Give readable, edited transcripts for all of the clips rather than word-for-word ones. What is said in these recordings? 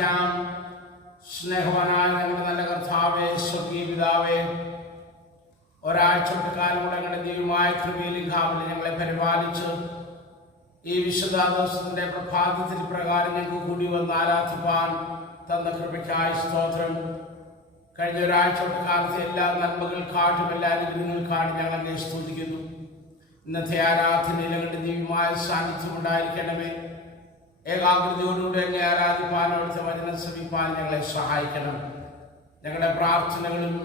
പ്രാർത്ഥിക്കാം. സ്നേഹവാനായ ഞങ്ങളുടെ നല്ല കർത്താവേ, സ്വർഗീയ പിതാവേ, ഒരാഴ്ചക്കാലം കൂടെ ഞങ്ങളുടെ ദൈവമായ കൃപയിലും കാവലിൽ ഞങ്ങളെ പരിപാലിച്ച് ഈ വിശുദ്ധ ദിവസത്തിന്റെ പ്രഭാതത്തിൽ പ്രകാരം ഞങ്ങൾക്ക് കൂടി വന്ന് ആരാധിപ്പാൻ തന്ന കൃപയ്ക്കായി സ്തോത്രം. കഴിഞ്ഞ ഒരാഴ്ചക്കാലത്തെ എല്ലാ നന്മകൾക്കാട്ടും എല്ലാ അനുഗ്രഹങ്ങൾക്കാട്ടും ഞങ്ങളെ സ്തുതിക്കുന്നു. ഇന്നത്തെ ആരാധനയിൽ ഞങ്ങളുടെ ദിവ്യമായ സാന്നിധ്യം ഉണ്ടായിരിക്കണമേ. ഏകാഗ്രതയോടുകൂടി എന്നെ ആരാധിപ്പാൻ, അവിടുത്തെ വചനം ശ്രമിപ്പാൻ ഞങ്ങളെ സഹായിക്കണം. ഞങ്ങളുടെ പ്രാർത്ഥനകളും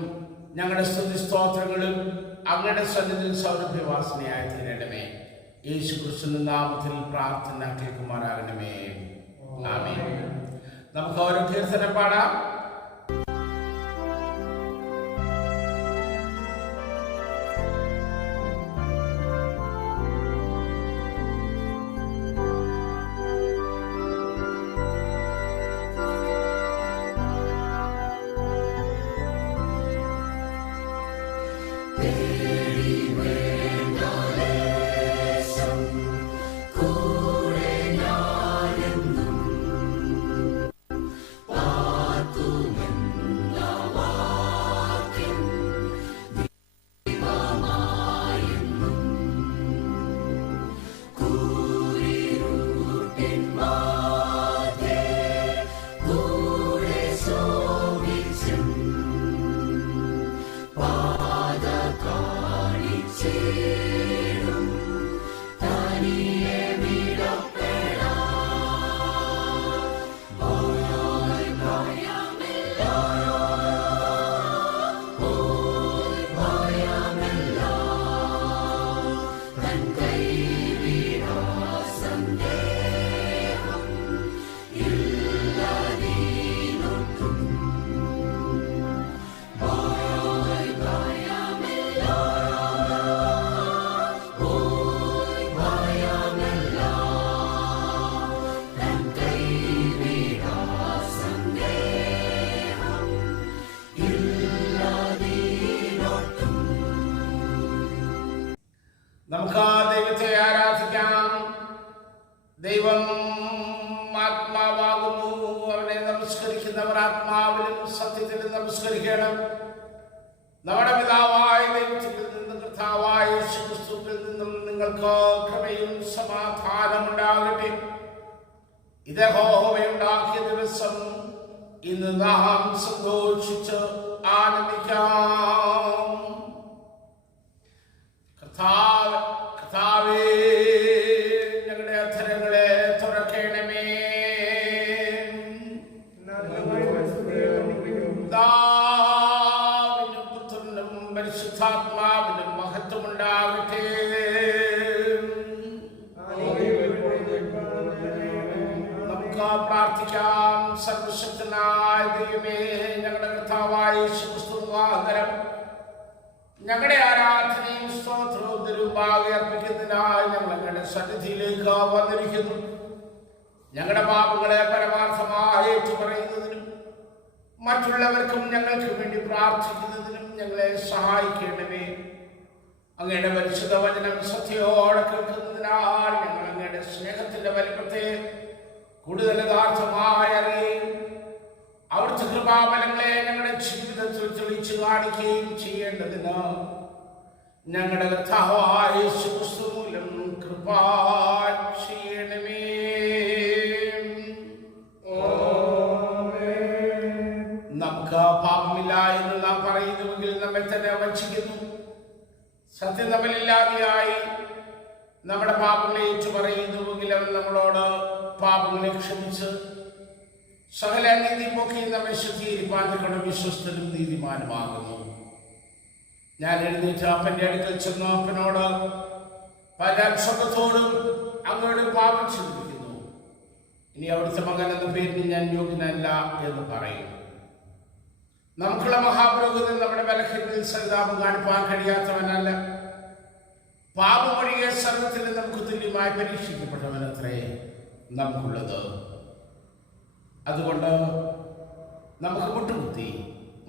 ഞങ്ങളുടെ സ്തുതി സ്തോത്രങ്ങളും അങ്ങയുടെ സന്നിധിയിൽ സൗരഭ്യവാസനയായി തീരണമേ. യേശു ക്രിസ്തുവിന്റെ നാമത്തിൽ പ്രാർത്ഥന കേൾക്കുമാറാകണമേ. ആമേൻ. നമുക്ക് ഓരോ കീർത്തനം പാടാം. നമുക്ക് ദൈവത്തെ ആരാധിക്കാം. ദൈവം ആത്മാവാകുന്നു. അവനെ നമസ്കരിക്കുന്നവർ ആത്മാവിലും സത്യത്തിലും നമസ്കരിക്കണം. നമ്മുടെ പിതാവായ ദൈവത്തിൽ നിന്നും കർത്താവായ യേശു ക്രിസ്തുവിൽ നിന്നും നിങ്ങൾക്ക് കൃപയും സമാധാനം ഉണ്ടാകട്ടെ. ഇത് യഹോവയുണ്ടാക്കിയ ദിവസം, ഇന്ന് നാം സന്തോഷിച്ച് ആനന്ദിക്കാം. കർത്താവേ, ഞങ്ങളുടെ അധരങ്ങളെ തുറക്കണമേ. പിതാവിനും പുത്രനും പരിശുദ്ധാത്മാവിനും മഹത്വമുണ്ടാകട്ടെ. നമുക്ക് പ്രാർത്ഥിക്കാം. സർവശക്തനായ ദൈവമേ, ഞങ്ങളുടെ കർത്താവായ യേശു ക്രിസ്തു മുഖാന്തരം ഞങ്ങളുടെ ആരാധനയും സ്തോത്രവും തിരുമുമ്പാകെ അർപ്പിക്കുന്നതിനായി ഞങ്ങൾ ഞങ്ങളുടെ സന്നിധിയിലേക്ക് വന്നിരിക്കുന്നു. ഞങ്ങളുടെ പാപങ്ങളെ പരമാർത്ഥമായി ഏറ്റുപറയുന്നതിനും മറ്റുള്ളവർക്കും ഞങ്ങൾക്ക് വേണ്ടി പ്രാർത്ഥിക്കുന്നതിനും ഞങ്ങളെ സഹായിക്കേണ്ടവേ. അങ്ങയുടെ പരിശുദ്ധ വചനം സത്യയോടെ കേൾക്കുന്നതിനാൽ ഞങ്ങൾ അങ്ങയുടെ സ്നേഹത്തിന്റെ വലിപ്പത്തെ കൂടുതൽ യഥാർത്ഥമായി അറിയുകയും അവിടുത്തെ കൃപാബലങ്ങളെ ഞങ്ങളുടെ ജീവിതത്തിൽ തെളിച്ചു കാണിക്കുകയും ചെയ്യേണ്ടതിന് ഞങ്ങളുടെ കർത്താവായ യേശു ക്രിസ്തു മൂലം കൃപ ചെയ്യണമേ. നമുക്ക് പാപമില്ല എന്ന് നാം പറയുന്നുവെങ്കിൽ നമ്മെ തന്നെ വഞ്ചിക്കുന്നു. സത്യം നമ്മളില്ലാതെയായി നമ്മുടെ പാപങ്ങളെ ഏറ്റു പറയുന്നുവെങ്കിൽ അവൻ നമ്മളോട് പാപങ്ങളെ ക്ഷമിച്ച് സകല നീതി പോക്കി നമ്മെ ശുദ്ധീകരിപ്പാൻ വിശ്വസ്തനും നീതിമാനുമാകുന്നു. ഞാൻ എഴുന്നേറ്റ് അപ്പൻ്റെ അടുക്കൽ ചെന്ന് അപ്പനോട് പരാക്ഷത്തോടും അങ്ങോട്ട് പാപം ചിന്തിക്കുന്നു. ഇനി അവിടുത്തെ മകൻ എന്ന പേരിന് ഞാൻ യോഗ്യനല്ല എന്ന് പറയും. നമുക്കുള്ള മഹാപുരോഹിതൻ നമ്മുടെ ബലഹീനതയിൽ സരിതാപം കാണിപ്പാൻ കഴിയാത്തവനല്ല. പാപമൊഴികെ സർവത്തിൽ നമുക്ക് തുല്യമായി പരീക്ഷിക്കപ്പെട്ടവനത്രേ നമുക്കുള്ളത്. അതുകൊണ്ട് നമുക്ക് മുട്ടുകുത്തി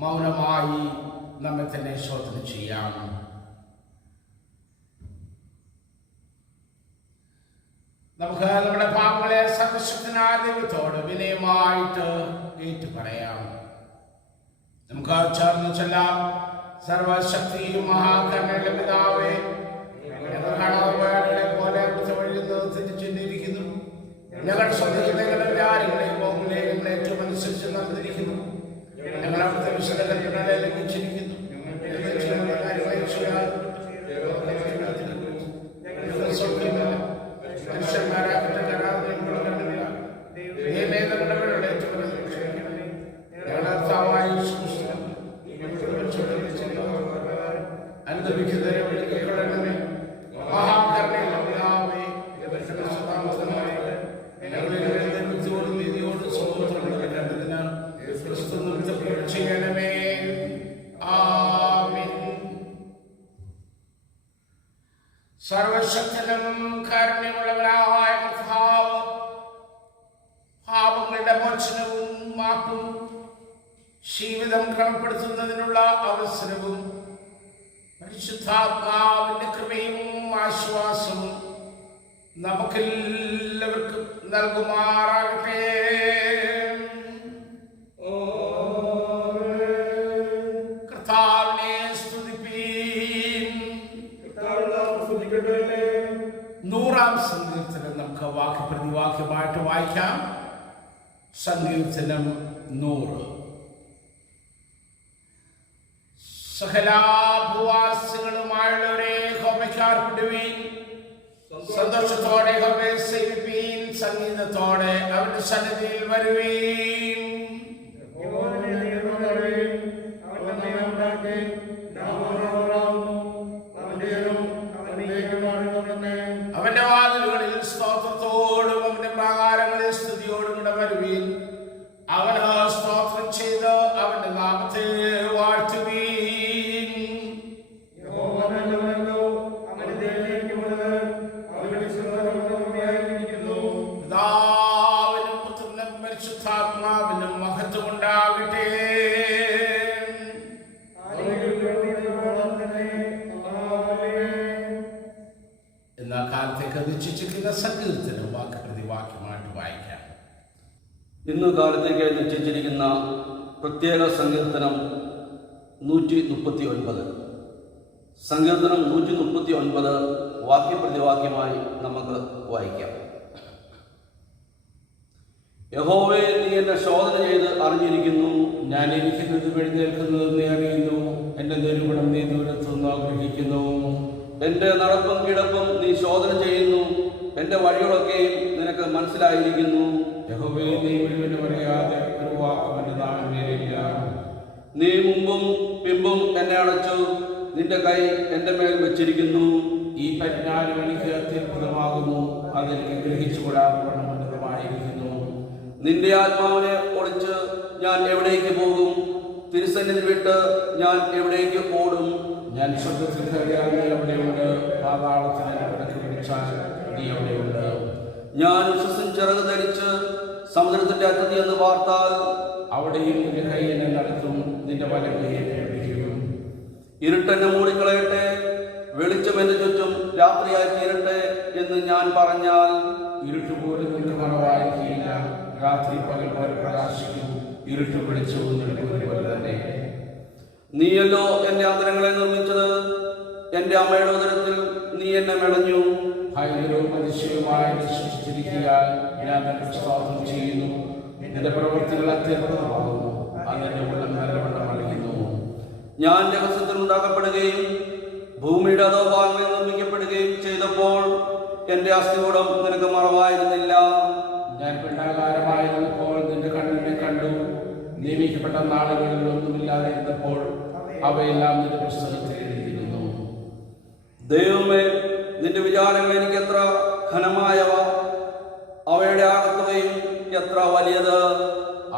മൗനമായി നമ്മെ തന്നെ ശോധന ചെയ്യാം. നമുക്ക് നമ്മുടെ പാപങ്ങളെ സർവശക്തനായ സർവശക്തനായ ദൈവത്തോട് വിനയമായിട്ട് ഏറ്റു പറയാം. നമുക്ക് ചേർന്ന് ചെല്ലാം. സർവശക്തിയും മഹാകരുണയുള്ള പിതാവേ, ഞങ്ങൾ കാണാതെ പോലെ ചിന്തിച്ചിരിക്കുന്നു. ഞങ്ങൾ ശ്രദ്ധിക്കുന്ന കാര്യങ്ങളെയും ബഹുലേഖങ്ങളെ ഏറ്റവും അനുസരിച്ച് നടന്നിരിക്കുന്നു. ഞങ്ങൾ അവിടുത്തെ വിശദീകരണങ്ങളെ ലംഘിച്ചിരിക്കുന്നു. മനുഷ്യന്മാരാകട്ടെ അനുദപിക്കുന്നതിനെ വിളിക്കപ്പെടണമേ. മഹാകരുണയാവേ, നീതിയോട് സമൂഹത്തോട് കണ്ടതിന് ക്രിസ്തു നിർത്തപ്പെടുക ചെയ്യണമേ. ആമേൻ. സർവശക്തനും കാരുണ്യമുള്ളവനായ കർത്താവ് പാപങ്ങളുടെ മോചനവും മാപ്പും ജീവിതം ക്രമപ്പെടുത്തുന്നതിനുള്ള അവസരവും പരിശുദ്ധാത്മാവിന്റെ കൃപയും ആശ്വാസവും നമുക്കെല്ലാവർക്കും നൽകുമാറാകട്ടെ. കർത്താവിനെ സ്തുതിപ്പീൻ. 100-ാം സങ്കീർത്തനം നമുക്ക് വാക്യപ്രതിവാക്യമായിട്ട് വായിക്കാം. സങ്കീർത്തനം 100. സകലാഭൂവാസികളുമായുള്ളവരെ യഹോവയ്ക്ക് ആർപ്പിടുവീൻ. സന്തോഷത്തോടെ യഹോവയെ സേവിപ്പീൻ. സംഗീതത്തോടെ അവന്റെ സന്നിധിയിൽ വരുവീൻ. അവന്റെ വാതിലുകളിൽ സ്തോത്രത്തോടും അവന്റെ പ്രാകാരങ്ങളിൽ സ്തുതിയോടും കൂടെ വരുവീൻ. അവന് സ്തോത്രം ചെയ്ത് അവന്റെ നാമത്തെ വാഴ്ത്തുവീൻ. പിതാവിനും പുത്രനും പരിശുദ്ധാത്മാവിനും മഹത്വമുണ്ടാകട്ടെ. എന്നാ കാലത്തേക്ക് നിശ്ചയിച്ചിരിക്കുന്ന സങ്കീർത്തനം വാക്യപ്രതിവാക്യമായിട്ട് വായിക്കാം. ഇന്ന് കാലത്തേക്ക് നിശ്ചയിച്ചിരിക്കുന്ന പ്രത്യേക സങ്കീർത്തനം 139. സങ്കീർത്തനം 139 വാക്യപ്രതിവാക്യമായി നമുക്ക് വായിക്കാം. യഹോവേ, നീ എന്നെ ശോധന ചെയ്ത് അറിഞ്ഞിരിക്കുന്നു. ഞാൻ ഇരിക്കുന്നത് എഴുന്നേൽക്കുന്നത് നീ അറിയുന്നു. എന്റെ നിരൂപണം നീ ദൂരത്തുനിന്ന് ആഗ്രഹിക്കുന്നു. എന്റെ നടപ്പും കിടപ്പും നീ ശോധന ചെയ്യുന്നു. എന്റെ വഴികളൊക്കെയും നിനക്ക് മനസ്സിലായിരിക്കുന്നു. യഹോവേ, നീ മുഴുവനും അറിയാതെ ഒരു വാക്കും എന്റെ നാവിന്മേലില്ല. നീ മുമ്പും പിമ്പും എന്നെ അടച്ചു. നിന്റെ കൈ എന്റെ മേൽ വെച്ചിരിക്കുന്നു. ഈ പരിജ്ഞാനം എനിക്ക് അത്യത്ഭുതമാകുന്നു. അതെനിക്ക് ഗ്രഹിച്ചുകൂടാതെ ഉന്നതമായിരിക്കുന്നു. നിന്റെ ആത്മാവിനെ ഒളിച്ച് ഞാൻ എവിടേക്ക് പോകും? തിരുസന്നിധി വിട്ട് ഞാൻ എവിടേക്ക് ഓടും? ഞാൻ സ്വർഗ്ഗത്തിൽ കയറിയാൽ നീ എവിടെയുണ്ട്? പാതാളത്തിൽ എന്നെ കിടക്കി പിടിച്ചാൽ നീ എവിടെയുണ്ട്? ഞാൻ ഉഷസ്സിൻ ചിറക് ധരിച്ച് സമുദ്രത്തിന്റെ അറ്റത്ത് എന്ന് വാർത്താൽ അവിടെയും നിന്റെ കൈ എന്നെ നടത്തും. നിന്റെ വലം കൈ എന്നെ പിടിക്കും. ഇരുട്ടെന്നെ മൂടിക്കളയട്ടെ, വെളിച്ചം എന്റെ ചുറ്റും രാത്രിയായി തീരട്ടെ എന്ന് ഞാൻ പറഞ്ഞാൽ ഇരുട്ടുപോലും നിനക്ക് മറവായിരിക്കില്ല. രാത്രി പകൽ പോലെ പ്രകാശിക്കും. ഇരുട്ട് വെളിച്ചവും നിനക്ക് പോലെ തന്നെ. നീയല്ലോ എന്റെ അന്തരങ്ങളെ നിർമ്മിച്ചത്. എന്റെ അമ്മയുടെ ഉദരത്തിൽ നീ എന്നെ മെടഞ്ഞു. ഭയങ്കരവും അതിശയവുമായി സൃഷ്ടിച്ചിരിക്കാൻ ഞാൻ നിനക്ക് സ്തോത്രം ചെയ്യുന്നു. നിന്റെ പ്രവൃത്തികൾ അത്യത്ഭുതമാകുന്നു. അതെന്റെ ഉള്ളം നല്ലവണ്ണം അറിയുന്നു. ഞാൻ രഹസ്യത്തിൽ ഉണ്ടാക്കപ്പെടുകയും ഭൂമിയുടെ അധോഭാഗങ്ങളിൽ നിർമ്മിക്കപ്പെടുകയും ചെയ്തപ്പോൾ എന്റെ അസ്ഥികൂടം നിനക്ക് മറവായിരുന്നില്ല. ഞാൻ പിണ്ടാകാരമായിരുന്നപ്പോൾ നിന്റെ കണ്ണിനെ കണ്ടു. നിയമിക്കപ്പെട്ട നാളുകളിൽ ഒന്നുമില്ലാതെ ഇരുന്നപ്പോൾ അവയെല്ലാം നിന്റെ പുസ്തകത്തിൽ എഴുതിയിരുന്നു. ദൈവമേ, നിന്റെ വിചാരങ്ങൾ എനിക്ക് എത്ര ഘനമായവ! അവയുടെ ആകത്തുകയും എത്ര വലിയത്!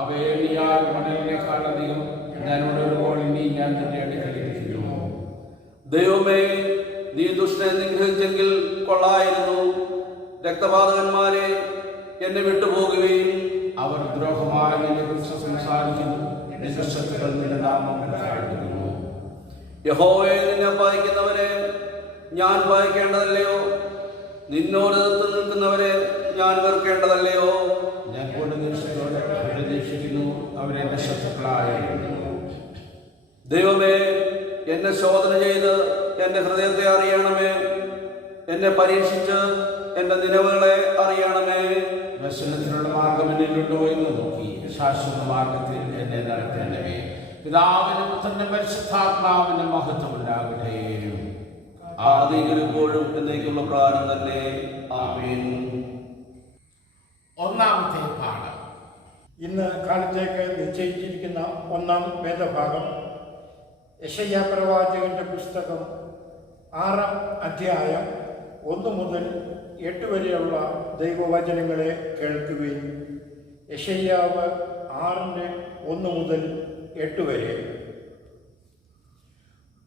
അവയെ എണ്ണിയാൽ മണലിനേക്കാളധികം. ഞാൻ ഉണരുമ്പോൾ ഇനി ഞാൻ നിന്റെ അടുക്കലിരിക്കുന്നു. ദൈവമേ, നീ ദുഷ്ടനെ നിഗ്രഹിച്ചെങ്കിൽ കൊള്ളായിരുന്നു. രക്തപാതകന്മാരെ എന്നെ വിട്ടുപോകുകയും അവർ ദ്രോഹമായി നിന്നെ കുറിച്ച് സംസാരിക്കുന്നു. നിന്റെ ശത്രുക്കൾ നിന്റെ നാമം താഴ്ത്തുന്നു. യഹോവയെ നിന്നെ ഭയക്കുന്നവരെ ഞാൻ ഭയക്കേണ്ടതല്ലയോ? നിന്നോട് എതിർത്ത് നിൽക്കുന്നവരെ ഞാൻ വെറുക്കേണ്ടതല്ലയോ? ഞാൻ ഗൂഢദൃശ്യത്തോടെ പ്രതീക്ഷിക്കുന്നു, അവരെന്റെ ശത്രുക്കളായിരുന്നു. ദൈവമേ, എന്നെ ശോധന ചെയ്ത് എൻ്റെ ഹൃദയത്തെ അറിയണമേ. എന്നെ പരീക്ഷിച്ച് എൻ്റെ നിലവുകളെ അറിയണമേ. ദർശനത്തിനുള്ള മാർഗം എന്നിലുണ്ടോ എന്ന് നോക്കി ശാശ്വത മാർഗത്തിൽ എന്നെ നടത്തേണ്ടവേ. പിതാവിനും പുത്രനും പരിശുദ്ധാത്മാവിനും മഹത്വം ഉണ്ടാകട്ടെ. ആദിയിലും ഇപ്പോഴും എന്നേക്കുള്ള പ്രാർത്ഥന തന്നെ. ആമേൻ. ഒന്നാമത്തെ പാഠം. ഇന്ന് കാലത്തേക്ക് നിശ്ചയിച്ചിരിക്കുന്ന ഒന്നാം വേദഭാഗം യെശയ്യാ പ്രവാചകന്റെ പുസ്തകം 6-ാം അധ്യായം 1 മുതൽ 8 വരെയുള്ള ദൈവവചനങ്ങളെ കേൾക്കുകയും യെശയ്യാവ് 6:1 മുതൽ 8 വരെ.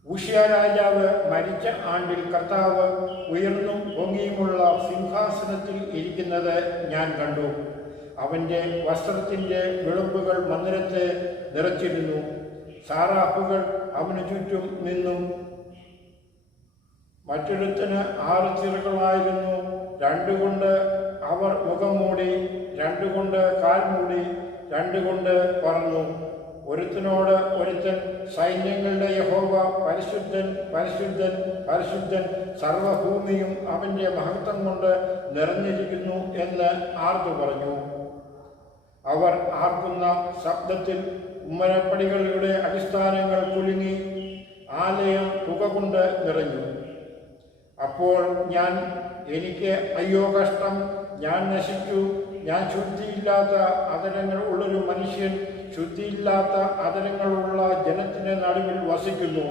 ഉഷ്യ രാജാവ് മരിച്ച ആണ്ടിൽ കർത്താവ് ഉയർന്നും പൊങ്ങിയുമുള്ള സിംഹാസനത്തിൽ ഇരിക്കുന്നത് ഞാൻ കണ്ടു. അവൻ്റെ വസ്ത്രത്തിൻ്റെ വിളുമ്പുകൾ മന്ദിരത്തെ നിറച്ചിരുന്നു. സാറാഫുകൾ അവന് ചുറ്റും നിന്നും. മറ്റൊരുത്തിന് 6 ചിറകളായിരുന്നു. 2 കൊണ്ട് അവർ മുഖം മൂടി, 2 കൊണ്ട് കാൽ മൂടി, 2 കൊണ്ട് പറന്നു. ഒരുത്തനോട് ഒരുത്തൻ, സൈന്യങ്ങളുടെ യഹോവ പരിശുദ്ധൻ, പരിശുദ്ധൻ, പരിശുദ്ധൻ, സർവഭൂമിയും അവൻ്റെ മഹത്വം കൊണ്ട് നിറഞ്ഞിരിക്കുന്നു എന്ന് ആർത്തു പറഞ്ഞു. അവർ ആർക്കുന്ന ശബ്ദത്തിൽ ഉമ്മരപ്പടികളുടെ അടിസ്ഥാനങ്ങൾ കുലുങ്ങി, ആലയം പുക കൊണ്ട് നിറഞ്ഞു. അപ്പോൾ ഞാൻ, എനിക്ക് അയ്യോ കഷ്ടം, ഞാൻ നശിച്ചു, ഞാൻ ശുദ്ധിയില്ലാത്ത അധരങ്ങൾ ഉള്ളൊരു മനുഷ്യൻ, ശുദ്ധിയില്ലാത്ത അധരങ്ങളുള്ള ജനത്തിന് നടുവിൽ വസിക്കുന്നു.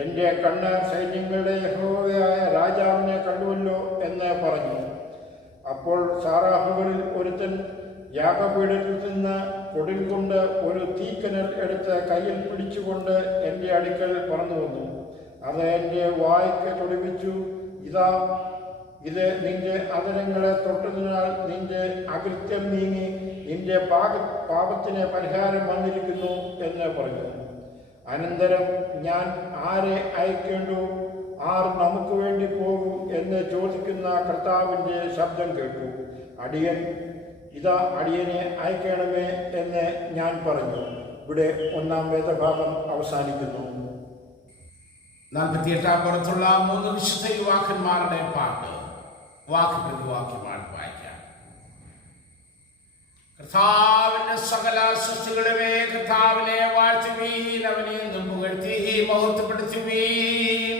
എൻ്റെ കണ്ണ് സൈന്യങ്ങളുടെ യഹോവയായ രാജാവിനെ കണ്ടുവല്ലോ എന്ന് പറഞ്ഞു. അപ്പോൾ സാറാഫുകളിൽ ഒരുത്തൻ യാഗപീഠത്തിൽ നിന്ന് കൊടിൽ കൊണ്ട് ഒരു തീക്കനൽ എടുത്ത് കയ്യിൽ പിടിച്ചുകൊണ്ട് എൻ്റെ അടുക്കൽ പറന്നു വന്നു. അത് എൻ്റെ വായ്ക്ക് തൊടുവിച്ചു. ഇതാ, ഇത് നിന്റെ അധരങ്ങളെ തൊട്ടതിനാൽ നിന്റെ അകൃത്യം നീങ്ങി, നിന്റെ പാപത്തിന് പരിഹാരം വന്നിരിക്കുന്നു എന്ന് പറഞ്ഞു. അനന്തരം ഞാൻ, ആരെ അയക്കേണ്ടു, ആർ നമുക്ക് വേണ്ടി പോകും എന്ന് ചോദിക്കുന്ന കർത്താവിൻ്റെ ശബ്ദം കേട്ടു. അടിയൻ, ഇതാ അടിയനെ അയക്കണമേ എന്ന് ഞാൻ പറഞ്ഞു. ഇവിടെ ഒന്നാം വേദഭാഗം അവസാനിക്കുന്നു. 48-ാം പുറത്തുള്ള 3 വിശുദ്ധ യുവാക്കന്മാരുടെ പാട്ട് വാക്ക് പ്രതിവാക്യമാണ് വായിക്കാം. കർത്താവിന്റെ സകല സൃഷ്ടികളുമേ, കർത്താവിനെ വാഴ്ത്തുവീൻ, അവനെ എന്നും പുകഴ്ത്തി മഹത്വപ്പെടുത്തുവീൻ.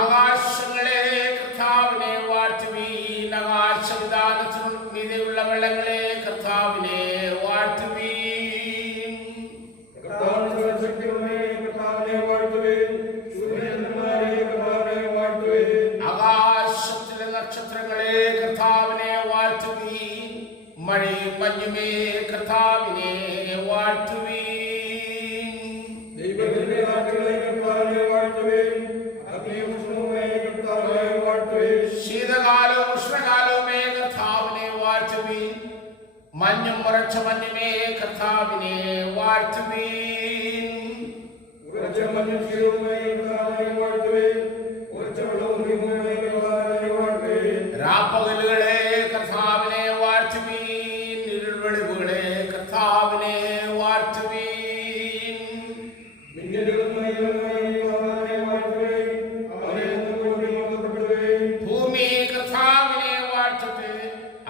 ആകാശങ്ങളെ കർത്താവിനെ വാഴ്ത്തുവീൻ, ആകാശവിധാനത്തിനും മീതെയുള്ള വെള്ളങ്ങളെ കർത്താവിനെ വാഴ്ത്തുവീൻ. ആകാശത്തിലെ നക്ഷത്രങ്ങളെ കർത്താവിനെ വാഴ്ത്തുവീൻ, മഴയും മഞ്ഞുമേ കർത്താവിനെ വാഴ്ത്തുവീൻ. ശീതകാലവും ഉഷ്ണകാലവുമേ കർത്താവിനെ വാഴ്ത്തുവീൻ, മഞ്ഞും ഉറച്ച മഞ്ഞുമേ കർത്താവിനെ വാഴ്ത്തുവീൻ. രാപ്പകലുകളെ കർത്താവിനെ വാഴ്ത്തുവീൻ, ഇരുൾവെളിവുകളെ കർത്താവിനെ വാഴ്ത്തുവീൻ. ഭൂമി കർത്താവിനെ വാഴ്ത്തട്ടെ,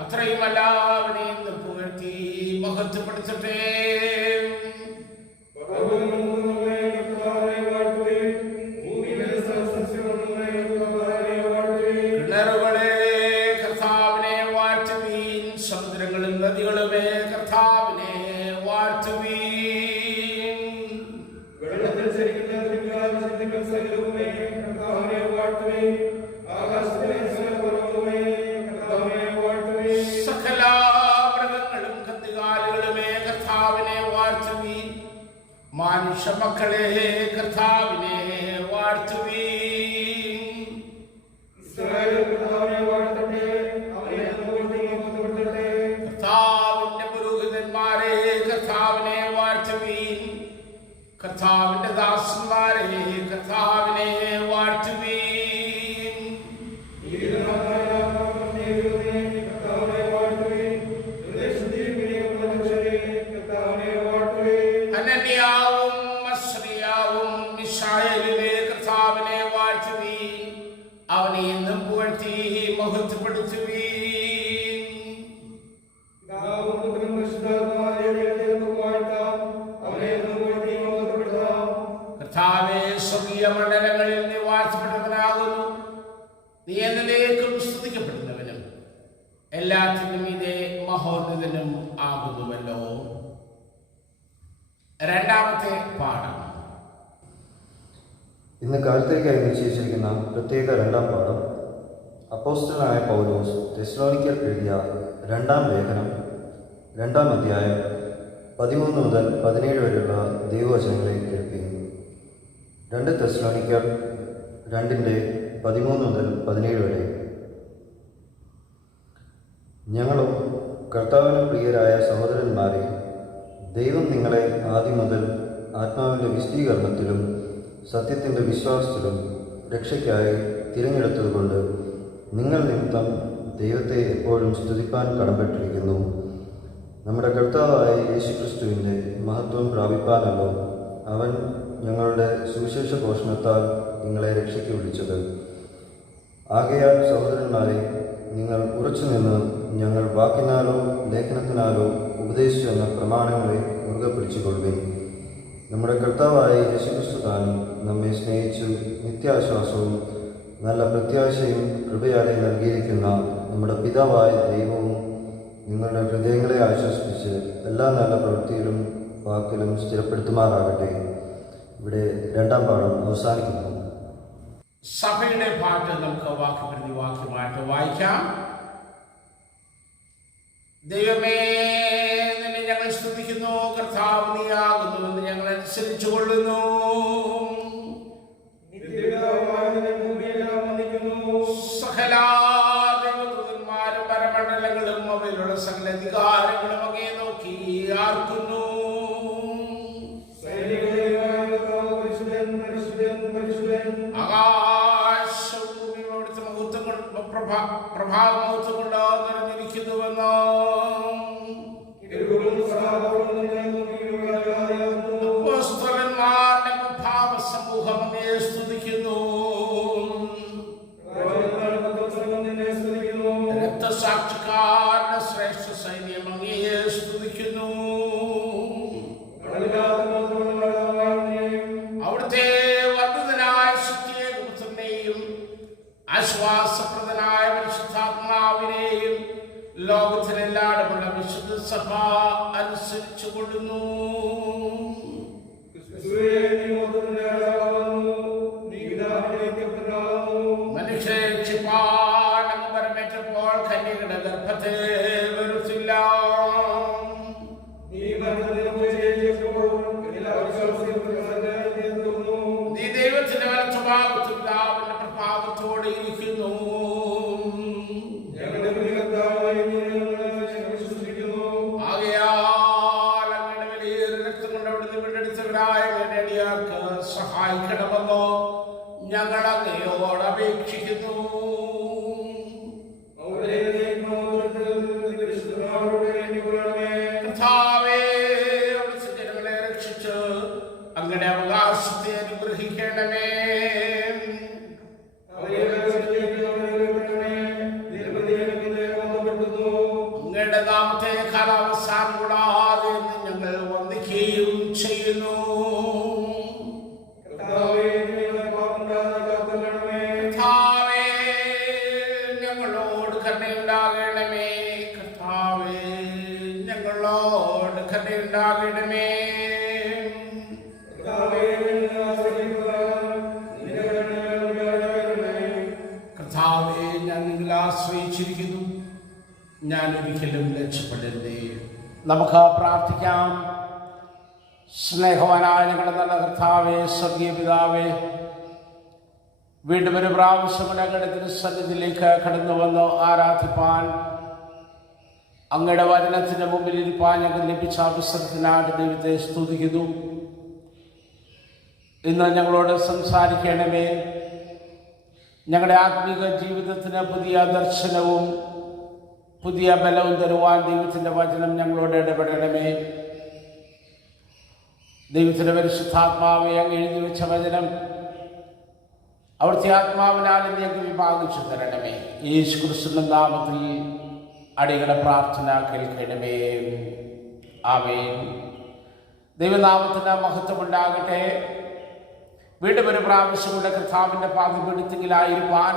അത്രയുമല്ല അവനെ പുകഴ്ത്തി മഹത്വപ്പെടുത്തട്ടെ. കിണറുകളെ കർത്താവിനെ വാഴ്ത്തുവീൻ, സമുദ്രങ്ങളും നദികളുമേ കർത്താവിനെ വാഴ്ത്തുവീൻ. സകല മൃഗങ്ങളും കന്നുകാലികളുമേ കർത്താവിനെ വാഴ്ത്തുവീൻ, മനുഷ്യ മക്കളെ കർത്താവിനെ വാഴ്ത്തുവീൻ. കർത്താവിന്റെ പുരോഹിതന്മാരെ കർത്താവിനെ വാഴ്ത്തുവീൻ, കർത്താവിന്റെ ദാസന്മാരെ കർത്താവിനെ വാഴ്ത്തുവീൻ. അനന്യാവും അസ്രിയാവും മിശായേലിനെ കർത്താവിനെ വാഴ്ത്തുവീൻ. അവനെ എന്നും പുകഴ്ത്തി മഹത്വപ്പെടുത്തുവീൻ. കർത്താവേ, സ്വർഗീയ മണ്ഡലങ്ങളിൽ നീ വാഴ്ത്തപ്പെട്ടവനാകുന്നു. നീ എന്നേക്കും സ്തുതിക്കപ്പെടുന്നവനും എല്ലാത്തിനും ഇതേ മഹോന്നതനും ആകുന്നുവല്ലോ. രണ്ടാമത്തെ പാഠം. ഇന്ന് കാലത്തേക്കായി നിശ്ചയിച്ചിരിക്കുന്ന പ്രത്യേക രണ്ടാം പാഠം അപ്പോസ്തലനായ പൗലോസ് തെസ്സലോനിക്കർ എഴുതിയ രണ്ടാം ലേഖനം 2-ാം അധ്യായം 13 മുതൽ 17 വരെയുള്ള ദൈവവചനങ്ങളെ കേൾപ്പിക്കുന്നു. 2 തെസ്സലോനിക്കർ 2:13 മുതൽ 17 വരെ. ഞങ്ങളും കർത്താവിന് പ്രിയരായ സഹോദരന്മാരെ, ദൈവം നിങ്ങളെ ആദ്യം മുതൽ ആത്മാവിൻ്റെ വിശദീകരണത്തിലും സത്യത്തിൻ്റെ വിശ്വാസത്തിലും രക്ഷയ്ക്കായി തിരഞ്ഞെടുത്തതുകൊണ്ട് നിങ്ങൾ നിമിത്തം ദൈവത്തെ എപ്പോഴും സ്തുതിപ്പാൻ കടപ്പെട്ടിരിക്കുന്നു. നമ്മുടെ കർത്താവായ യേശുക്രിസ്തുവിൻ്റെ മഹത്വം പ്രാപിപ്പാനല്ലോ അവൻ ഞങ്ങളുടെ സുവിശേഷ ഘോഷണത്താൽ നിങ്ങളെ രക്ഷയ്ക്ക് വിളിച്ചത്. ആകയാൽ സഹോദരന്മാരെ, നിങ്ങൾ ഉറച്ചുനിന്ന് ഞങ്ങൾ വാക്കിനാലോ ലേഖനത്തിനാലോ ഉപദേശിച്ചു എന്ന പ്രമാണങ്ങളെ മുറുകെ പിടിച്ചുകൊള്ളുകയും നമ്മുടെ കർത്താവായ യേശുക്രിസ്തു താനും നമ്മെ സ്നേഹിച്ചു നിത്യാശ്വാസവും നല്ല പ്രത്യാശയും കൃപയാലെ നൽകിയിരിക്കുന്ന നമ്മുടെ പിതാവായ ദൈവവും നിങ്ങളുടെ ഹൃദയങ്ങളെ ആശ്വസിപ്പിച്ച് എല്ലാ നല്ല പ്രവൃത്തിയിലും വാക്കിലും സ്ഥിരപ്പെടുത്തുമാറാകട്ടെ. ഇവിടെ രണ്ടാം പാഠം അവസാനിക്കുന്നു. സഭയുടെ പാട്ട് നമുക്ക് വാക്യപ്രതി വാക്യമായിട്ട് വായിക്കാം. ദൈവമേ, നിന്നെ ഞങ്ങൾ സ്തുതിക്കുന്നു. കർത്താവ് നീയാകുന്നുവെന്ന് ഞങ്ങൾ അനുസരിച്ചു കൊള്ളുന്നു. സകല ദൈവദൂതന്മാരും പരമണ്ഡലങ്ങളും അവയിലുള്ള സകല അധികാരങ്ങളും അങ്ങേ നോക്കി ആർക്കുന്നു. ആകാശവും അവിടുത്തെ പ്രഭാവമഹത്വം കൊണ്ട് നിറഞ്ഞിരിക്കുന്നുവെന്നോ അപ്പോസ്തലന്മാരുടെ പ്രഭാവ സമൂഹം അങ്ങയെ സ്തുതിക്കുന്നു. രക്തസാക്ഷിക്കാരുടെ ശ്രേഷ്ഠ സൈന്യം അങ്ങയെ സ്തുതിക്കുന്നു. അവിടുത്തെ വർദ്ധിതനായ ശക്തിയെയും ആശ്വാസപ്രദനായ പരിശുദ്ധാത്മാവിനെയും ലോകത്തിലെല്ലായിടമുള്ള വിശുദ്ധ സഭ അനുസരിച്ചു കൊള്ളുന്നു. മനുഷ്യരെ രക്ഷിപ്പാൻ അങ്ങ് പരമേറ്റപ്പോൾ കന്യകയുടെ ഗർഭത്തെ വെറുത്തില്ല. നീ ദൈവത്തിന്റെ വലത്തുഭാഗത്തും പിതാവിന്റെ പ്രഭാവത്തോടെ ഇരിക്കുന്നു. ആകയാൽ അങ്ങയുടെ വലിയൊരു രക്തം കൊണ്ട് അവിടുന്ന് വീണ്ടെടുത്തവരായ അങ്ങയുടെ അടിയാർക്ക് സഹായിക്കണമെന്നോ ഞങ്ങൾ അങ്ങയോട് അപേക്ഷിക്കുന്നു. കർത്താവേ, അവിടുത്തെ ജനങ്ങളെ രക്ഷിച്ച് അങ്ങയുടെ അവകാശത്തെ അനുഗ്രഹിക്കണമേ. അങ്ങയുടെ നാമത്തെ കാലാവസാനം കൂടാതെ ഞങ്ങൾ വന്ദിക്കുകയും ചെയ്യുന്നു. കർത്താവേ, ഞങ്ങളോട് കരുണയുണ്ടാകണമേ. കർത്താവേ, ഞങ്ങളോട് കരുണയുണ്ടാകണമേ. കർത്താവേ, ഞാൻ നിങ്ങളെ ആശ്രയിച്ചിരിക്കുന്നു. ഞാൻ ഒരിക്കലും രക്ഷപ്പെടരുതേ. നമുക്ക് പ്രാർത്ഥിക്കാം. സ്നേഹവാനായ ഞങ്ങളുടെ നല്ല കർത്താവേ, സ്വർഗീയ പിതാവേ, വീണ്ടും ഒരു പ്രാവശ്യം അങ്ങയുടെ തിരുസന്നിധിയിലേക്ക് കടന്നു വന്ന് ആരാധിപ്പാൻ അങ്ങയുടെ വചനത്തിൻ്റെ മുമ്പിൽ ഇരിപ്പാൻ ഞങ്ങൾക്ക് ലഭിച്ച അവസരത്തിനായിട്ട് ദൈവത്തെ സ്തുതിക്കുന്നു. ഇന്ന് ഞങ്ങളോട് സംസാരിക്കണമേ. ഞങ്ങളുടെ ആത്മീക ജീവിതത്തിന് പുതിയ ദർശനവും പുതിയ ബലവും തരുവാൻ ദൈവത്തിൻ്റെ വചനം ഞങ്ങളോട് ഇടപെടണമേ. ദൈവത്തിൻ്റെ പരിശുദ്ധാത്മാവെ അങ്ങ് എഴുതി വെച്ച വചനം അവിടുത്തെ ആത്മാവിനാൽ ഞങ്ങൾക്ക് വിഭാഗിച്ചു തരണമേ. യേശു ക്രിസ്തുവിന്റെ നാമത്തിൽ അടികളുടെ പ്രാർത്ഥന കേൾക്കണമേ. ആമേൻ. ദൈവനാമത്തിന് മഹത്വമുണ്ടാകട്ടെ. വീണ്ടും ഒരു പ്രാവശ്യമുള്ള കർത്താവിൻ്റെ പാദപീഠത്തിലായിരിക്കാൻ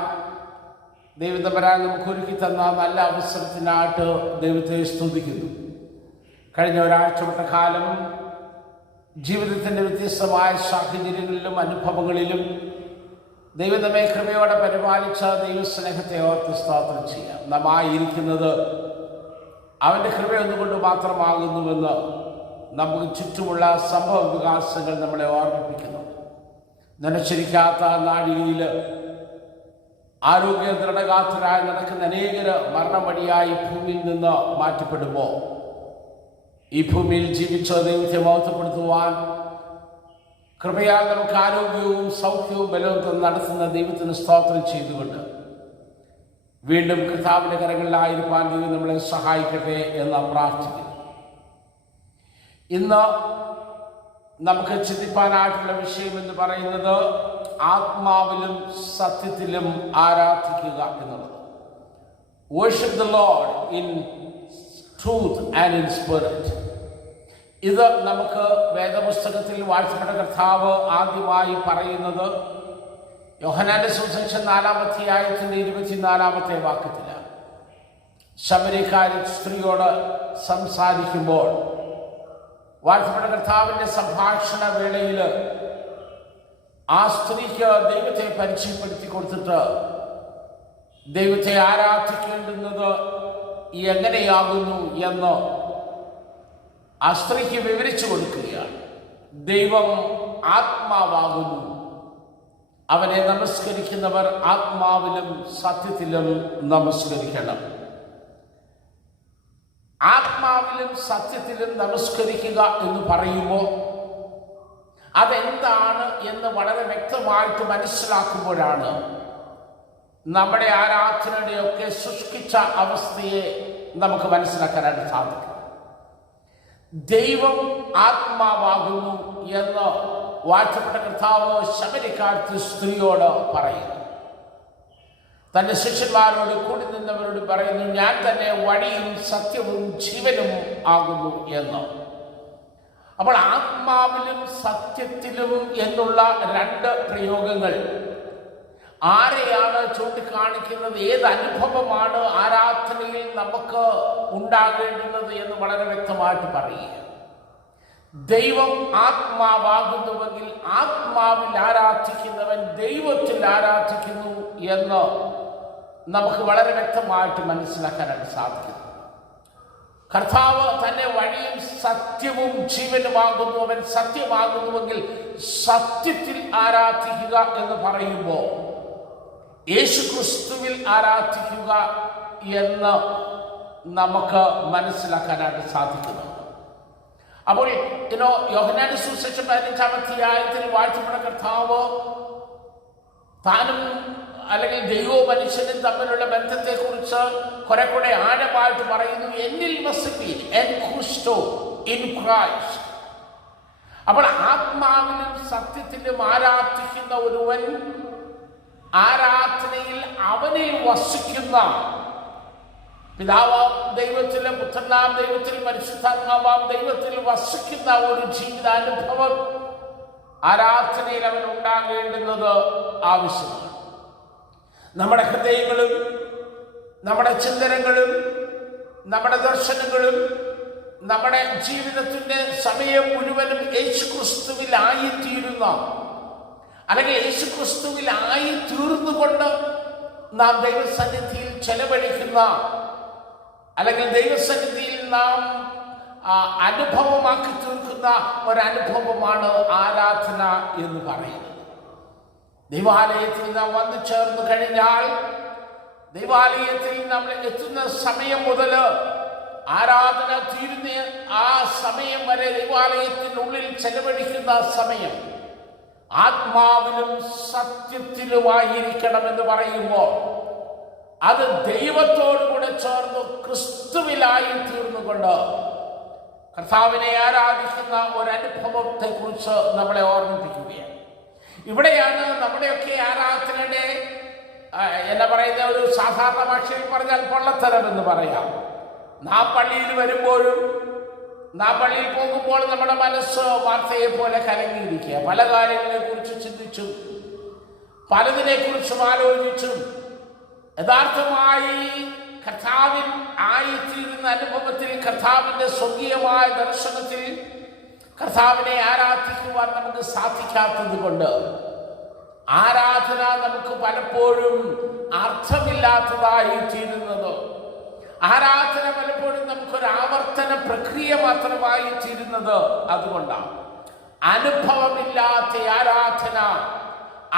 ദൈവത്തമ്പരാൻ നമുക്ക് ഒരുക്കി തന്ന നല്ല അവസരത്തിനായിട്ട് ദൈവത്തെ സ്തുതിക്കുന്നു. കഴിഞ്ഞ ഒരാഴ്ചപ്പെട്ട കാലം ജീവിതത്തിൻ്റെ വ്യത്യസ്തമായ സാഹചര്യങ്ങളിലും അനുഭവങ്ങളിലും ദൈവം നമ്മെ കൃപയോടെ പരിപാലിച്ച ദൈവസ്നേഹത്തെ ഓർത്ത് സ്തോത്രം ചെയ്യാം. നാം ആയിരിക്കുന്നത് അവൻ്റെ കൃപയൊന്നുകൊണ്ട് മാത്രമാകുന്നുവെന്ന് നമുക്ക് ചുറ്റുമുള്ള സംഭവ വികാസങ്ങൾ നമ്മളെ ഓർമ്മിപ്പിക്കുന്നു. നനച്ചിരിക്കാത്ത നാഴികയിൽ ആരോഗ്യ ദൃഢഗാത്രരായി നടക്കുന്ന അനേകര് മരണം വഴിയായി ഭൂമിയിൽ നിന്ന് മാറ്റപ്പെടുമ്പോൾ ഈ ഭൂമിയിൽ ജീവിച്ച ദൈവത്തെ മഹത്വപ്പെടുത്തുവാൻ കൃപയാൽ നമുക്ക് ആരോഗ്യവും സൗഖ്യവും ബലവും നടത്തുന്ന ദൈവത്തിന് സ്തോത്രം ചെയ്തുകൊണ്ട് വീണ്ടും കർത്താവിൻ്റെ കരങ്ങളിലായിരിക്കാൻ ദൈവം നമ്മളെ സഹായിക്കട്ടെ എന്ന് പ്രാർത്ഥിക്കുന്നു. ഇന്ന് നമുക്ക് ചിന്തിപ്പാനായിട്ടുള്ള വിഷയം എന്ന് പറയുന്നത് ആത്മാവിലും സത്യത്തിലും ആരാധിക്കുക എന്നുള്ളത്. Worship the Lord in truth and in spirit. ഇത് നമുക്ക് വേദപുസ്തകത്തിൽ വാഴ്ത്തപ്പെട്ട കർത്താവ് ആദ്യമായി പറയുന്നത് യോഹന്നാന്റെ സുവിശേഷം 4-ാം അധ്യായത്തിന്റെ 24-ാമത്തെ വാക്യത്തിലാണ്. ശമര്യക്കാരി സ്ത്രീയോട് സംസാരിക്കുമ്പോൾ വാഴ്ത്തപ്പെട്ട കർത്താവിൻ്റെ സംഭാഷണ വേളയിൽ ആ സ്ത്രീക്ക് ദൈവത്തെ പരിചയപ്പെടുത്തി കൊടുത്തിട്ട് ദൈവത്തെ ആരാധിക്കേണ്ടുന്നത് എങ്ങനെയാകുന്നു എന്ന് ആ സ്ത്രീക്ക് വിവരിച്ചു കൊടുക്കുകയാണ്. ദൈവം ആത്മാവാകുന്നു. അവനെ നമസ്കരിക്കുന്നവർ ആത്മാവിലും സത്യത്തിലും നമസ്കരിക്കണം. ആത്മാവിലും സത്യത്തിലും നമസ്കരിക്കുക എന്ന് പറയുമ്പോൾ അതെന്താണ് എന്ന് വളരെ വ്യക്തമായിട്ട് മനസ്സിലാക്കുമ്പോഴാണ് നമ്മുടെ ആരാധനയുടെയൊക്കെ ശുഷ്കിച്ച അവസ്ഥയെ നമുക്ക് മനസ്സിലാക്കാനായിട്ട് സാധിക്കും. ദൈവം ആത്മാവാകുന്നു എന്ന് വാഴ്ത്തപ്പെട്ട കർത്താവ് ശമര്യക്കാരത്തി സ്ത്രീയോട് പറയുന്നു. തൻ്റെ ശിഷ്യന്മാരോട് കൂടി നിന്നവരോട് പറയുന്നു, ഞാൻ തന്നെ വഴിയും സത്യവും ജീവനും ആകുന്നു എന്ന്. അപ്പോൾ ആത്മാവിലും സത്യത്തിലും എന്നുള്ള രണ്ട് പ്രയോഗങ്ങൾ ആരെയാണ് ചൂണ്ടിക്കാണിക്കുന്നത്? ഏത് അനുഭവമാണ് ആരാധനയിൽ നമുക്ക് ഉണ്ടാകേണ്ടുന്നത് എന്ന് വളരെ വ്യക്തമായിട്ട് പറയുക. ദൈവം ആത്മാവാകുന്നുവെങ്കിൽ ആത്മാവിൽ ആരാധിക്കുന്നവൻ ദൈവത്തിൽ ആരാധിക്കുന്നു എന്ന് നമുക്ക് വളരെ വ്യക്തമായിട്ട് മനസ്സിലാക്കാനായിട്ട് സാധിക്കുന്നു. കർത്താവ് തന്നെ വഴിയും സത്യവും ജീവനുമാകുന്നു, അവൻ സത്യമാകുന്നുവെങ്കിൽ സത്യത്തിൽ ആരാധിക്കുക എന്ന് പറയുമ്പോൾ യേശു ക്രിസ്തുവിൽ ആരാധിക്കുക എന്ന് നമുക്ക് മനസ്സിലാക്കാനായിട്ട് സാധിക്കുന്നു. അപ്പോൾ യോഹന്നാന്റെ സുവിശേഷം 15-ാം അധ്യായത്തിൽ വാഴ്ത്തപ്പെട്ട കർത്താവ് താനും അല്ലെങ്കിൽ ദൈവവും മനുഷ്യനും തമ്മിലുള്ള ബന്ധത്തെക്കുറിച്ച് കുറെ കൂടെ ആഴമായിട്ട് പറയുന്നു. എന്നിൽ വസിപ്പീൻ, എൻ ക്രിസ്റ്റോ, ഇൻ ക്രൈസ്റ്റ്. അപ്പോൾ ആത്മാവിലും സത്യത്തിലും ആരാധിക്കുന്ന ഒരുവൻ ആരാധനയിൽ അവനിൽ വസിക്കുന്ന പിതാവാം ദൈവത്തിലും പുത്രനാം ദൈവത്തിൽ പരിശുദ്ധാത്മാവാം ദൈവത്തിൽ വസിക്കുന്ന ഒരു ജീവിതാനുഭവം ആരാധനയിൽ അവൻ ഉണ്ടാകേണ്ടുന്നത് ആവശ്യമാണ്. നമ്മുടെ ഹൃദയങ്ങളും നമ്മുടെ ചിന്തനങ്ങളും നമ്മുടെ ദർശനങ്ങളും നമ്മുടെ ജീവിതത്തിൻ്റെ സമയം മുഴുവനും യേശു ക്രിസ്തുവിലായിത്തീരുന്ന അല്ലെങ്കിൽ യേശു ക്രിസ്തുവിലായി തീർന്നുകൊണ്ട് നാം ദൈവസന്നിധിയിൽ ചെലവഴിക്കുന്ന അല്ലെങ്കിൽ ദൈവസന്നിധിയിൽ നാം അനുഭവമാക്കി തീർക്കുന്ന ഒരനുഭവമാണ് ആരാധന എന്ന് പറയുന്നത്. ദൈവാലയത്തിൽ നാം വന്നു ചേർന്ന് കഴിഞ്ഞാൽ ദൈവാലയത്തിൽ നമ്മൾ എത്തുന്ന സമയം മുതൽ ആരാധന തീരുന്ന ആ സമയം വരെ ദൈവാലയത്തിനുള്ളിൽ ചെലവഴിക്കുന്ന സമയം ആത്മാവിലും സത്യത്തിലുമായിരിക്കണമെന്ന് പറയുമ്പോൾ അത് ദൈവത്തോടുകൂടെ ചേർന്ന് ക്രിസ്തുവിലായി തീർന്നുകൊണ്ട് കർത്താവിനെ ആരാധിക്കുന്ന ഒരനുഭവത്തെ കുറിച്ച് നമ്മളെ ഓർമ്മിപ്പിക്കുകയാണ്. ഇവിടെയാണ് നമ്മുടെയൊക്കെ ആരാധനയുടെ എന്നാ പറയുന്ന ഒരു സാധാരണ ഭാഷയിൽ പറഞ്ഞാൽ പൊള്ളത്തരം എന്ന് പറയാം. നാം പള്ളിയിൽ വരുമ്പോഴും നാം പള്ളിയിൽ പോകുമ്പോൾ നമ്മുടെ മനസ്സ് വാർത്തയെ പോലെ കലങ്ങിയിരിക്കുക. പല കാര്യങ്ങളെ കുറിച്ച് ചിന്തിച്ചും പലതിനെ കുറിച്ചും ആലോചിച്ചും യഥാർത്ഥമായി കർത്താവിൽ ആയിത്തീരുന്ന അനുഭവത്തിൽ, കർത്താവിൻ്റെ സ്വർഗീയമായ ദർശനത്തിൽ കർത്താവിനെ ആരാധിക്കുവാൻ നമുക്ക് സാധിക്കാത്തത് കൊണ്ട് ആരാധന നമുക്ക് പലപ്പോഴും അർത്ഥമില്ലാത്തതായി തീരുന്നത്, ആരാധന പലപ്പോഴും നമുക്കൊരു ആവർത്തന പ്രക്രിയ മാത്രമായി തീരുന്നത് അതുകൊണ്ടാണ്. അനുഭവമില്ലാത്ത ആരാധന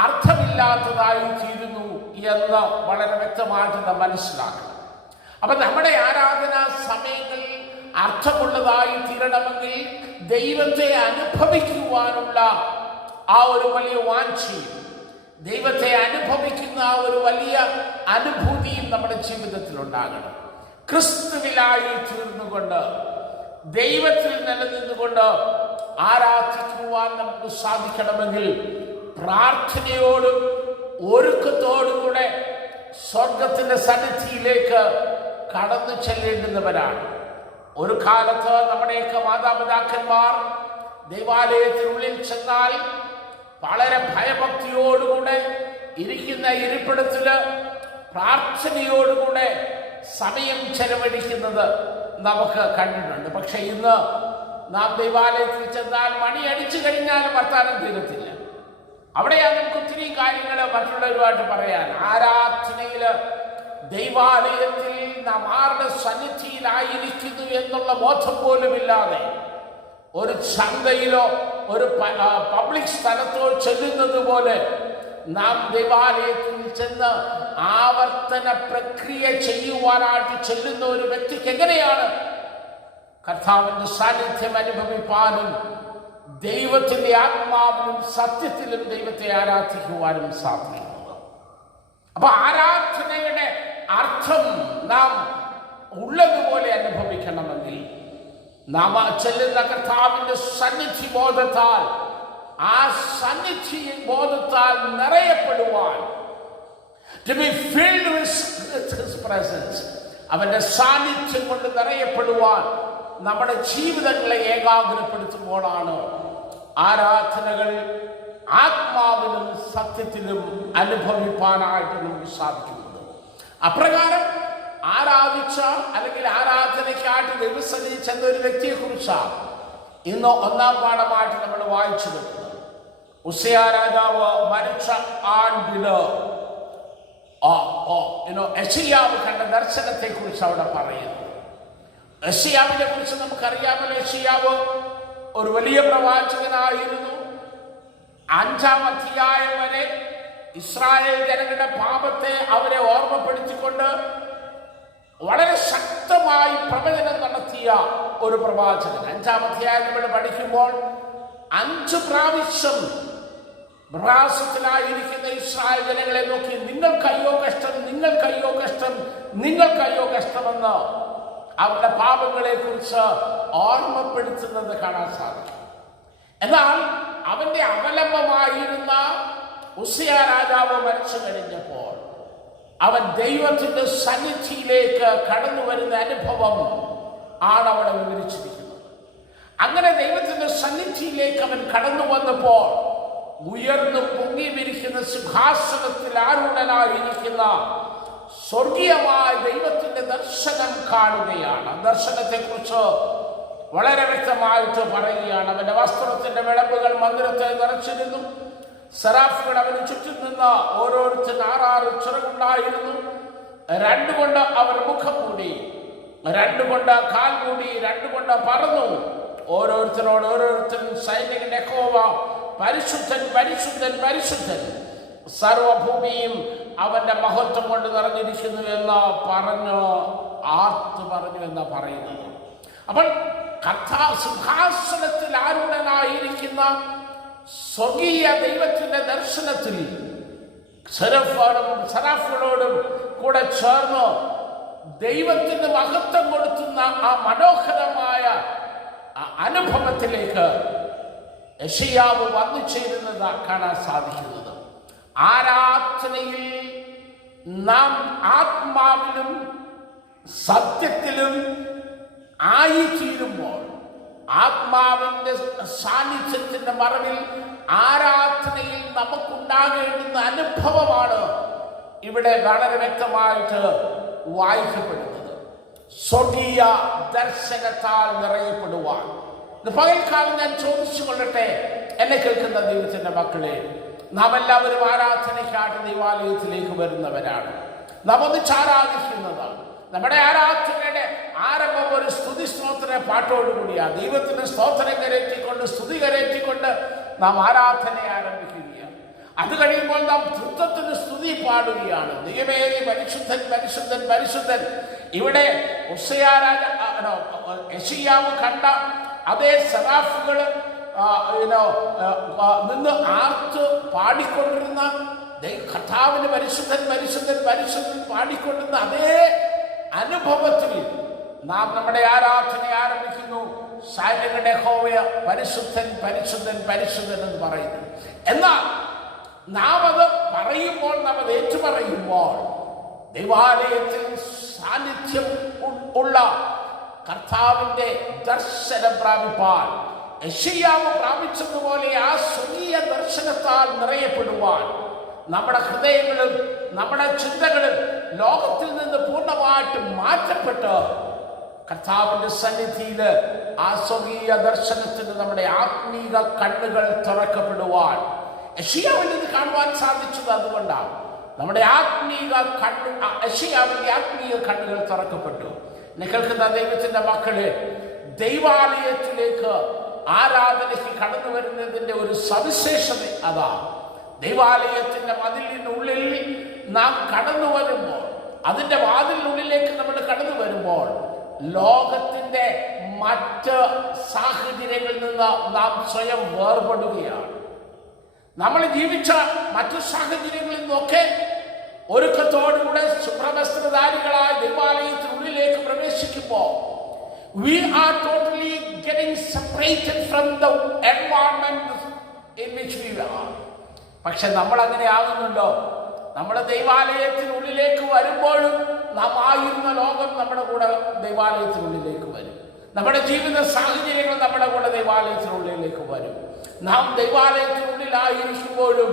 അർത്ഥമില്ലാത്തതായി തീരുന്നു എന്ന് വളരെ വ്യക്തമായിട്ട് നാം മനസ്സിലാക്കണം. അപ്പൊ നമ്മുടെ ആരാധനാ സമയങ്ങളിൽ അർത്ഥമുള്ളതായി തീരണമെങ്കിൽ ദൈവത്തെ അനുഭവിക്കുവാനുള്ള ആ ഒരു വലിയ വാഞ്ചയും, ദൈവത്തെ അനുഭവിക്കുന്ന ആ ഒരു വലിയ അനുഭൂതിയും നമ്മുടെ ജീവിതത്തിൽ ഉണ്ടാകണം. ക്രിസ്തുവിലായി തീർന്നുകൊണ്ട് ദൈവത്തിൽ നിലനിന്നുകൊണ്ട് ആരാധിക്കുവാൻ നമുക്ക് സാധിക്കണമെങ്കിൽ പ്രാർത്ഥനയോടും ഒരുക്കത്തോടുകൂടെ സ്വർഗത്തിന്റെ സന്നിധിയിലേക്ക് കടന്നു ചെല്ലേണ്ടുന്നവരാണ്. ഒരു കാലത്ത് നമ്മുടെയൊക്കെ മാതാപിതാക്കന്മാർ ദൈവാലയത്തിനുള്ളിൽ ചെന്നാൽ വളരെ ഭയഭക്തിയോടുകൂടെ ഇരിക്കുന്ന ഇരിപ്പിടത്തില് പ്രാർത്ഥനയോടുകൂടെ സമയം ചെലവഴിക്കുന്നത് നമുക്ക് കണ്ടിട്ടുണ്ട്. പക്ഷെ ഇന്ന് നാം ദൈവാലയത്തിൽ ചെന്നാൽ മണി അടിച്ചു കഴിഞ്ഞാലും വർത്താനം തീരത്തില്ല. അവിടെയാണ് നമുക്ക് ഒത്തിരി കാര്യങ്ങൾ മറ്റുള്ളവരുമായിട്ട് പറയാൻ. ആരാധനയില് ദൈവാലയത്തിൽ നാം ആരുടെ സന്നിധിയിലായിരിക്കുന്നു എന്നുള്ള ബോധം പോലുമില്ലാതെ ഒരു ചന്തയിലോ ഒരു പബ്ലിക് സ്ഥലത്തോ ചെല്ലുന്നത് പോലെ നാം ദൈവാലയത്തിൽ ചെന്ന് ആവർത്തന പ്രക്രിയ ചെയ്യുവാനായിട്ട് ചെല്ലുന്ന ഒരു വ്യക്തിക്ക് എങ്ങനെയാണ് കർത്താവിന്റെ സാന്നിധ്യം അനുഭവിപ്പാനും ദൈവത്തിന്റെ ആത്മാവിലും സത്യത്തിലും ദൈവത്തെ ആരാധിക്കുവാനും സാധിക്കുന്നത്? അപ്പൊ ആരാധനയുടെ അർത്ഥം നാം ഉള്ളതുപോലെ അനുഭവിക്കണമെങ്കിൽ നാം ചെല്ലുന്ന കർത്താവിന്റെ സന്നിധി ബോധത്താൽ, ആ സന്നിധി ബോധത്താൽ നിറയപ്പെടുവാൻ, to be filled with his presence, അവന്റെ സാന്നിധ്യം കൊണ്ട് നിറയപ്പെടുവാൻ നമ്മുടെ ജീവിതങ്ങളെ ഏകാഗ്രപ്പെടുത്തുമ്പോഴാണ് ആരാധനകൾ ആത്മാവിലും സത്യത്തിലും അനുഭവിപ്പാനായിട്ട് നമുക്ക് സാധിക്കുന്നത്. അപ്രകാരം ആരാധിച്ച അല്ലെങ്കിൽ ആരാധനയ്ക്കായിട്ട് ദൈവസന്നിധി ചെന്ന ഒരു വ്യക്തിയെ കുറിച്ചാണ് ഇന്ന് ഒന്നാം പാഠമായിട്ട് നമ്മൾ വായിച്ചു വരുന്നത്. ഉസ്സയാ രാജാവ് മരിച്ച ആണ്ടില് യെശയ്യാവ് കണ്ട ദർശനത്തെ കുറിച്ച് അവിടെ പറയുന്നു. യെശയ്യാവിനെ കുറിച്ച് നമുക്കറിയാമല്ലോ. യെശയ്യാവ് ഒരു വലിയ പ്രവാചകനായിരുന്നു. 5-ാം അധ്യായം വരെ ഇസ്രായേൽ ജനങ്ങളുടെ പാപത്തെ അവരെ ഓർമ്മപ്പെടുത്തിക്കൊണ്ട് വളരെ ശക്തമായി പ്രവചനം നടത്തിയ ഒരു പ്രവാചകൻ. 5-ാം അധ്യായം നമ്മൾ പഠിക്കുമ്പോൾ 5 പ്രാവശ്യം പ്രയാസത്തിലായിരിക്കുന്ന ഇസ്രായേൽ ജനങ്ങളെ നോക്കി നിങ്ങൾക്കയ്യോ കഷ്ടം, നിങ്ങൾക്കയ്യോ കഷ്ടം, നിങ്ങൾക്കയ്യോ കഷ്ടമെന്ന് അവരുടെ പാപങ്ങളെ കുറിച്ച് ഓർമ്മപ്പെടുത്തുന്നത് കാണാൻ സാധിക്കും. എന്നാൽ അവന്റെ അവലംബമായിരുന്ന ഉസ്സയാ രാജാവ് മരിച്ചു കഴിഞ്ഞപ്പോൾ അവൻ ദൈവത്തിന്റെ സന്നിധിയിലേക്ക് കടന്നു വരുന്ന അനുഭവം ആണ് അവിടെ വിവരിച്ചിരിക്കുന്നത്. അങ്ങനെ ദൈവത്തിന്റെ സന്നിധിയിലേക്ക് അവൻ കടന്നു വന്നപ്പോൾ ഉയർന്നു പൊങ്ങി വിരിക്കുന്ന സിംഹാസനത്തിൽ ആരൂഢനായിരിക്കുന്ന സ്വർഗീയമായ ദൈവത്തിന്റെ ദർശനം കാണുകയാണ്. ദർശനത്തെ കുറിച്ച് വളരെ വ്യക്തമായിട്ട് പറയുകയാണ്. അവന്റെ വസ്ത്രത്തിന്റെ വിളമ്പുകൾ മന്ദിരത്തെ നിറച്ചിരുന്നു. സെറാഫുകൾ അവന് ചുറ്റും നിന്ന് ഓരോരുത്തരും 6 ചിറകുണ്ടായിരുന്നു. 2 കൊണ്ട് അവർ മുഖം മൂടി, 2 കൊണ്ട് കാൽ മൂടി, 2 കൊണ്ട് പറന്നു. ഓരോരുത്തരോട് ഓരോരുത്തരും സൈനികന്റെ യഹോവ പരിശുദ്ധൻ പരിശുദ്ധൻ പരിശുദ്ധൻ, സർവഭൂമിയും അവന്റെ മഹത്വം കൊണ്ട് നിറഞ്ഞിരിക്കുന്നു എന്ന് ആർത്തു പറഞ്ഞു എന്നാ പറയുന്നത്. അപ്പോൾ സിംഹാസനത്തിൽ ആരൂഢനായിരിക്കുന്ന സ്വകീയ ദൈവത്തിന്റെ ദർശനത്തിൽ സെറാഫുകളോടും കൂടെ ചേർന്ന് ദൈവത്തിന് മഹത്വം കൊടുത്തുന്ന ആ മനോഹരമായ അനുഭവത്തിലേക്ക് യെശയ്യാവ് വന്നു ചേരുന്നത് കാണാൻ സാധിക്കുന്നത്. ആരാധനയിൽ നാം ആത്മാവിലും സത്യത്തിലും ആയിത്തീരുമ്പോൾ, ആത്മാവിന്റെ സാന്നിധ്യത്തിന്റെ മറവിൽ ആരാധനയിൽ നമുക്കുണ്ടാകേണ്ടുന്ന അനുഭവമാണ് ഇവിടെ വളരെ വ്യക്തമായിട്ട് വായിക്കപ്പെടുന്നത്. സ്വകീയ ദർശനത്താൽ നിറയപ്പെടുവാൻ. പകൽക്കാലം ഞാൻ ചോദിച്ചു കൊള്ളട്ടെ, എന്നെ കേൾക്കുന്ന ദൈവത്തിന്റെ മക്കളെ, നാം എല്ലാവരും ആരാധനയ്ക്കായിട്ട് ദൈവാലയത്തിലേക്ക് വരുന്നവരാണ്. നാം ഒന്നിച്ച് ആരാധിക്കുന്നതാണ്. നമ്മുടെ ആരാധനയുടെ ആരംഭം ഒരു സ്തുതി സ്തോത്ര പാട്ടോടുകൂടിയാണ്. ദൈവത്തിന് സ്തോത്രം കരയറ്റിക്കൊണ്ട്, സ്തുതി കരയറ്റിക്കൊണ്ട് നാം ആരാധനയെ ആരംഭിക്കുകയാണ്. അത് കഴിയുമ്പോൾ നാം തൃത്വത്തിന് സ്തുതി പാടുകയാണ്. ദൈവമേ പരിശുദ്ധൻ പരിശുദ്ധൻ പരിശുദ്ധൻ. ഇവിടെ യെശയ്യാവ് കണ്ട അതേ സെറാഫുകൾ നിന്ന് ആർത്ത് പാടിക്കൊണ്ടിരുന്ന കർത്താവിന് പരിശുദ്ധൻ പരിശുദ്ധൻ പരിശുദ്ധൻ പാടിക്കൊണ്ടിരുന്ന അതേ അനുഭവത്തിൽ നാം നമ്മുടെ ആരാധന ആരംഭിക്കുന്നു. സൈന്യങ്ങളുടെ യഹോവ പരിശുദ്ധൻ പരിശുദ്ധൻ പരിശുദ്ധൻ എന്ന് പറയുന്നു. എന്നാൽ നാം അത് പറയുമ്പോൾ, നാം അത് ഏറ്റുപറയുമ്പോൾ, ദൈവാലയത്തിൽ സാന്നിധ്യം ഉള്ള കർത്താവിന്റെ ദർശനം പ്രാപിപ്പാൻ യെശയ്യാവ് പ്രാപിച്ചതുപോലെ ആ സ്വകീയ ദർശനത്താൽ നിറയപ്പെടുവാൻ നമ്മുടെ ഹൃദയങ്ങളും നമ്മുടെ ചിന്തകളും ലോകത്തിൽ നിന്ന് പൂർണ്ണമായിട്ട് മാറ്റപ്പെട്ട് കർത്താവിന്റെ സന്നിധിയിൽ ആ സ്വകീയ ദർശനത്തിന് നമ്മുടെ ആത്മീക കണ്ണുകൾ തുറക്കപ്പെടുവാൻ യെശയ്യാവിന് ഇത് കാണുവാൻ സാധിച്ചത് അതുകൊണ്ടാണ്. നമ്മുടെ യെശയ്യാവിന്റെ ആത്മീയ കണ്ണുകൾ തുറക്കപ്പെട്ടു. കേൾക്കുന്ന ദൈവത്തിന്റെ മക്കളെ, ദൈവാലയത്തിലേക്ക് ആരാധനയ്ക്ക് കടന്നു വരുന്നതിന്റെ ഒരു സവിശേഷത അതാ. ദൈവാലയത്തിന്റെ മതിലിനുള്ളിൽ നാം കടന്നു വരുമ്പോൾ, അതിന്റെ വാതിലിനുള്ളിലേക്ക് നമ്മൾ കടന്നു വരുമ്പോൾ, ലോകത്തിന്റെ മറ്റ് സാഹചര്യങ്ങളിൽ നിന്ന് നാം സ്വയം വേർപെടുകയാണ്. നമ്മൾ ജീവിച്ച മറ്റു സാഹചര്യങ്ങളിൽ നിന്നൊക്കെ ഒരുക്കത്തോടുകൂടെ ശുഭ്രവസ്ത്രധാരികളായ ദൈവാലയത്തിനുള്ളിലേക്ക് പ്രവേശിക്കുമ്പോൾ we are totally getting separated from the environment in which we are. പക്ഷെ നമ്മൾ അങ്ങനെ ആകുന്നുണ്ടോ? നമ്മുടെ ദൈവാലയത്തിനുള്ളിലേക്ക് വരുമ്പോഴും നാം ആയിരുന്ന ലോകം നമ്മുടെ കൂടെ ദൈവാലയത്തിനുള്ളിലേക്ക് വരും. നമ്മുടെ ജീവിത സാഹചര്യങ്ങൾ നമ്മുടെ കൂടെ ദൈവാലയത്തിനുള്ളിലേക്ക് വരും. നാം ദൈവാലയത്തിനുള്ളിലായിരിക്കുമ്പോഴും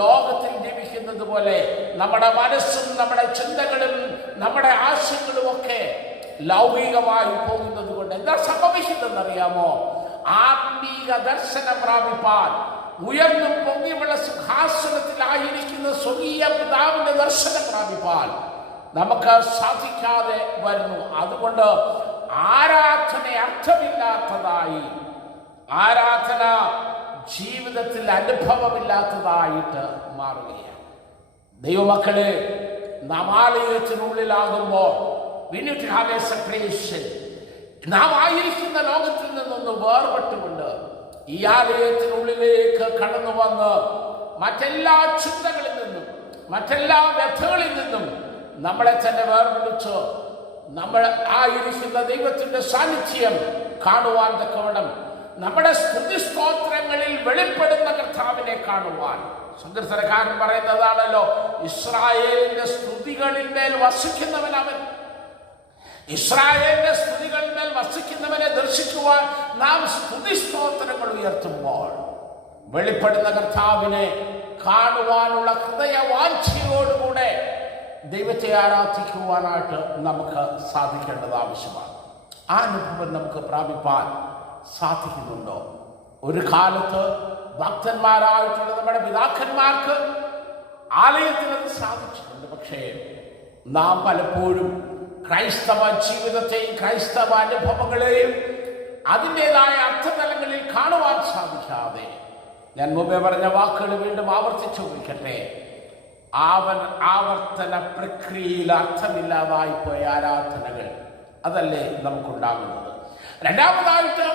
ലോകത്തിൽ ജീവിക്കുന്നത് പോലെ നമ്മുടെ മനസ്സും നമ്മുടെ ചിന്തകളും നമ്മുടെ ആശയങ്ങളും ഒക്കെ ലൗകികമായി പോകുന്നത് കൊണ്ട് എന്താ സംഭവിക്കുന്നതെന്നറിയാമോ? ആത്മീക ദർശനം പ്രാപിപ്പാൻ ഉയർന്നും പൊങ്ങിയുള്ള സിംഹാസനത്തിലായിരിക്കുന്ന സ്വകീയ പിതാവിന്റെ ദർശനം പ്രാപിപ്പാൻ നമുക്ക് സാധിക്കാതെ വരുന്നു. അതുകൊണ്ട് ആരാധന അർത്ഥമില്ലാത്തതായി, ആരാധന ജീവിതത്തിൽ അനുഭവമില്ലാത്തതായിട്ട് മാറുകയാണ്. ദൈവമക്കളെ, നാം ആലയത്തിനുള്ളിലാകുമ്പോൾ we need to have a separation. നാം ആയിരിക്കുന്ന ലോകത്തിൽ നിന്നൊന്ന് വേർപെട്ടുകൊണ്ട് ഈ ആലയത്തിനുള്ളിലേക്ക് കടന്നു വന്ന് മറ്റെല്ലാ ചിന്തകളിൽ നിന്നും മറ്റെല്ലാ വ്യഥകളിൽ നിന്നും നമ്മളെ തന്നെ വേർപിടിച്ച് നമ്മൾ ആയിരിക്കുന്ന ദൈവത്തിന്റെ സാന്നിധ്യം കാണുവാൻ തക്കവണ്ണം നമ്മുടെ സ്തുതി സ്തോത്രങ്ങളിൽ വെളിപ്പെടുന്ന കർത്താവിനെ കാണുവാൻ. സങ്കീർത്തനക്കാരൻ പറയുന്നതാണല്ലോ, ഇസ്രായേലിന്റെ സ്തുതികളിൽ മേൽ വസിക്കുന്നവൻ അവൻ. ഇസ്രായേലിന്റെ സ്തുതികളിന്മേൽ വസിക്കുന്നവനെ ദർശിക്കുവാൻ നാം സ്തുതി സ്തോത്രങ്ങൾ ഉയർത്തുമ്പോൾ വെളിപ്പെടുന്ന കർത്താവിനെ കാണുവാനുള്ള ഹൃദയവാഞ്ഛയോടുകൂടെ ദൈവത്തെ ആരാധിക്കുവാനായിട്ട് നമുക്ക് സാധിക്കേണ്ടത് ആവശ്യമാണ്. ആ അനുഭവം നമുക്ക് പ്രാപിപ്പാൻ സാധിക്കുന്നുണ്ടോ? ഒരു കാലത്ത് ഭക്തന്മാരായിട്ടുള്ള നമ്മുടെ പിതാക്കന്മാർക്ക് ആലയത്തിൽ അത് സാധിച്ചിട്ടുണ്ട്. പക്ഷേ നാം പലപ്പോഴും ക്രൈസ്തവ ജീവിതത്തെയും ക്രൈസ്തവ അനുഭവങ്ങളെയും അതിൻ്റെതായ അർത്ഥതലങ്ങളിൽ കാണുവാൻ സാധിക്കാതെ, ഞാൻ മുമ്പേ പറഞ്ഞ വാക്കുകൾ വീണ്ടും ആവർത്തിച്ചു വിളിക്കട്ടെ, ആവർത്തന പ്രക്രിയയിൽ അർത്ഥമില്ലാതായി പോയ ആരാധനകൾ അതല്ലേ നമുക്കുണ്ടാകുന്നത്. രണ്ടാമതായിട്ട്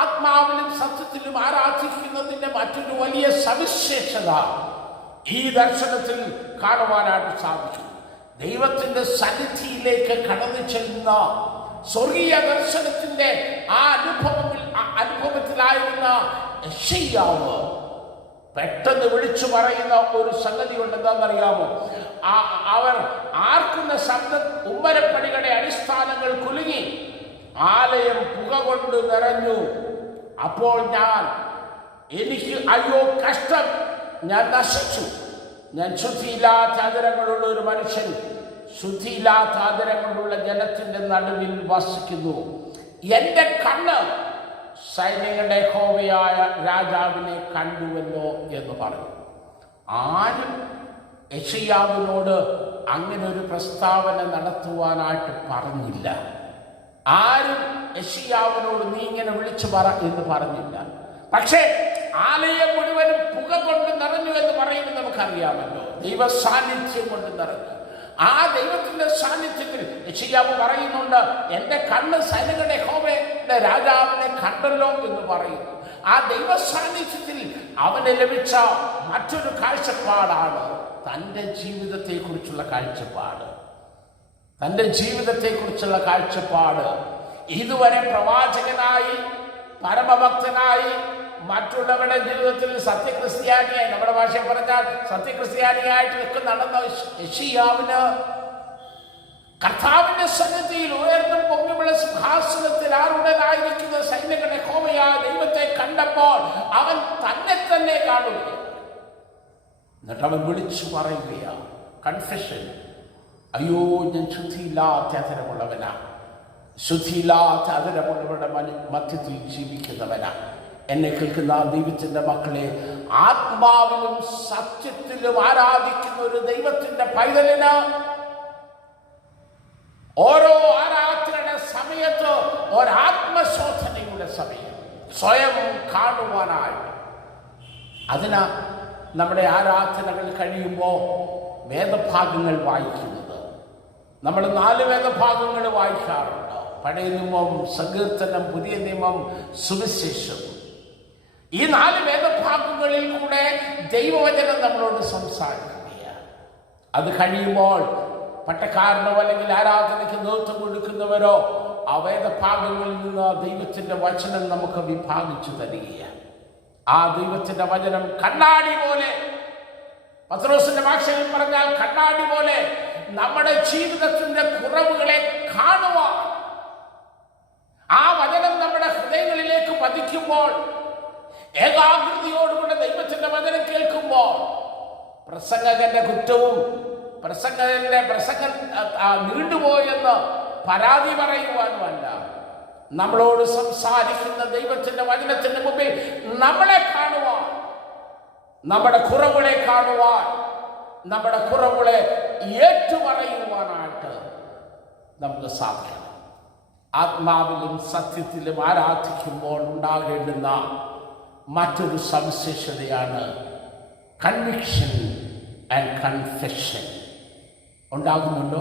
ആത്മാവിലും സത്യത്തിലും ആരാധിക്കുന്നതിന്റെ മറ്റൊരു വലിയ സവിശേഷത ഈ ദർശനത്തിൽ കാണുവാനായിട്ട് സാധിച്ചു. ദൈവത്തിന്റെ സന്നിധിയിലേക്ക് കടന്നു ചെല്ലുന്ന സ്വർഗീയ ദർശനത്തിന്റെ ആ അനുഭവത്തിലായിരുന്ന യെശയ്യാവ് പെട്ടെന്ന് വിളിച്ചു പറയുന്ന ഒരു സംഗതി ഉണ്ട്. എന്താണെന്നറിയാമോ? അവർ ആർക്കുന്ന ശബ്ദം ഉമ്മരപ്പടികളുടെ അടിസ്ഥാനങ്ങൾ കുലുങ്ങി, ആലയം പുക കൊണ്ട് നിറഞ്ഞു. അപ്പോൾ എനിക്ക് അയ്യോ കഷ്ടം, ഞാൻ നശിച്ചു. ഞാൻ ശുദ്ധിയില്ലാത്ത ആദരങ്ങളുള്ള ഒരു മനുഷ്യൻ, ശുദ്ധിയില്ലാത്ത ആദരങ്ങളുള്ള ജനത്തിന്റെ നടുവിൽ വസിക്കുന്നു. എന്റെ കണ്ണ് സൈന്യങ്ങളുടെ യഹോവയായ രാജാവിനെ കണ്ടുവല്ലോ എന്ന് പറഞ്ഞു. ആരും യെശയ്യാവിനോട് അങ്ങനെ ഒരു പ്രസ്താവന നടത്തുവാനായിട്ട് പറഞ്ഞില്ല. ആരും യെശയ്യാവിനോട് നീ ഇങ്ങനെ വിളിച്ചു പറ എന്ന് പറഞ്ഞില്ല. പക്ഷേ ആലയം മുഴുവനും പുക കൊണ്ട് നിറഞ്ഞു എന്ന് പറയുന്നത് നമുക്കറിയാമല്ലോ. ദൈവ സാന്നിധ്യം കൊണ്ട് നിറഞ്ഞു. ആ ദൈവത്തിന്റെ സാന്നിധ്യത്തിൽ യെശയ്യാവ് പറയുന്നുണ്ട്, എന്റെ കണ്ണ് സൈന്യങ്ങളുടെ യഹോവയുടെ രാജാവിനെ കണ്ടല്ലോ എന്ന് പറയുന്നു. ആ ദൈവ സാന്നിധ്യത്തിൽ അവന് ലഭിച്ച മറ്റൊരു കാഴ്ചപ്പാടാണ് തൻ്റെ ജീവിതത്തെക്കുറിച്ചുള്ള കാഴ്ചപ്പാട്. തൻ്റെ ജീവിതത്തെക്കുറിച്ചുള്ള കാഴ്ചപ്പാട് ഇതുവരെ പ്രവാചകനായി, പരമഭക്തനായി, മറ്റുള്ളവരുടെ ജീവിതത്തിൽ സത്യക്രിസ്ത്യാനിയായി, നമ്മുടെ ഭാഷയിൽ പറഞ്ഞാൽ സത്യക്രിസ്ത്യാനിയായിട്ട് നടന്ന യെശയ്യാവിന് കർത്താവിന്റെ സന്നിധിയിൽ ഉയർന്നും പൊങ്ങിയുള്ള സിംഹാസനത്തിൽ ആരുടനായിരിക്കുന്ന സൈന്യങ്ങളുടെ യഹോവയായ ദൈവത്തെ കണ്ടപ്പോൾ അവൻ തന്നെ കാണുകയാണ്. എന്നിട്ട് അവൻ വിളിച്ചു പറയുകയാണ്, കൺഫെഷൻ, അയ്യോ ഞാൻ ശുദ്ധിയില്ലാത്ത അതരമുള്ളവനാ, ശുദ്ധിയില്ലാത്ത അതരമുള്ളവരുടെ മധ്യത്തിൽ ജീവിക്കുന്നവനാ. എന്നെ കേൾക്കുന്ന ദൈവത്തിന്റെ മക്കളെ, ആത്മാവിലും സത്യത്തിലും ആരാധിക്കുന്ന ഒരു ദൈവത്തിന്റെ പൈതലിന് ഓരോ ആരാധനയുടെ സമയത്ത് ഒരാത്മശോധനയുടെ സമയം സ്വയം കാണുവാനായി. അതിന് നമ്മുടെ ആരാധനകൾ കഴിയുമ്പോൾ വേദഭാഗങ്ങൾ വായിക്കുന്നത്, നമ്മൾ 4 വേദഭാഗങ്ങൾ വായിക്കാറുണ്ട്. പഴയ നിയമം, സങ്കീർത്തനം, പുതിയ നിയമം, സുവിശേഷം. ഈ 4 വേദഭാഗങ്ങളിൽ കൂടെ ദൈവവചനം നമ്മളോട് സംസാരിക്കുകയാണ്. അത് കഴിയുമ്പോൾ പട്ടക്കാരനോ അല്ലെങ്കിൽ ആരാധനയ്ക്ക് നേതൃത്വം കൊടുക്കുന്നവരോ ആ വേദഭാഗങ്ങളിൽ നിന്ന് ദൈവത്തിന്റെ വചനം നമുക്ക് വിഭാഗിച്ചു തരികയാണ്. ആ ദൈവത്തിന്റെ വചനം കണ്ണാടി പോലെ, പത്രോസിന്റെ ഭാഷയിൽ പറഞ്ഞാൽ കണ്ണാടി പോലെ നമ്മുടെ ജീവിതത്തിന്റെ കുറവുകളെ കാണുവാൻ ആ വചനം നമ്മുടെ ഹൃദയങ്ങളിലേക്ക് പതിക്കുമ്പോൾ, ഏകാഗ്രതയോടുകൂടെ ദൈവത്തിന്റെ വചനം കേൾക്കുമ്പോൾ, പ്രസംഗകന്റെ കുറ്റവും പ്രസംഗം നീണ്ടുപോയെന്ന് പരാതി പറയുവാനുമല്ല, നമ്മളോട് സംസാരിക്കുന്ന ദൈവത്തിന്റെ വചനത്തിന്റെ മുമ്പിൽ നമ്മളെ കാണുവാൻ, നമ്മുടെ കുറവുകളെ കാണുവാൻ, നമ്മുടെ കുറവുകളെ ഏറ്റുപറയുവാനായിട്ട് നമുക്ക് സാധിക്കണം. ആത്മാവിലും സത്യത്തിലും ആരാധിക്കുമ്പോൾ ഉണ്ടാകേണ്ടുന്ന മറ്റൊരു സവിശേഷതയാണ് കൺവിക്ഷൻ ആൻഡ് കൺഫെഷൻ. ഉണ്ടാകുന്നുണ്ടോ?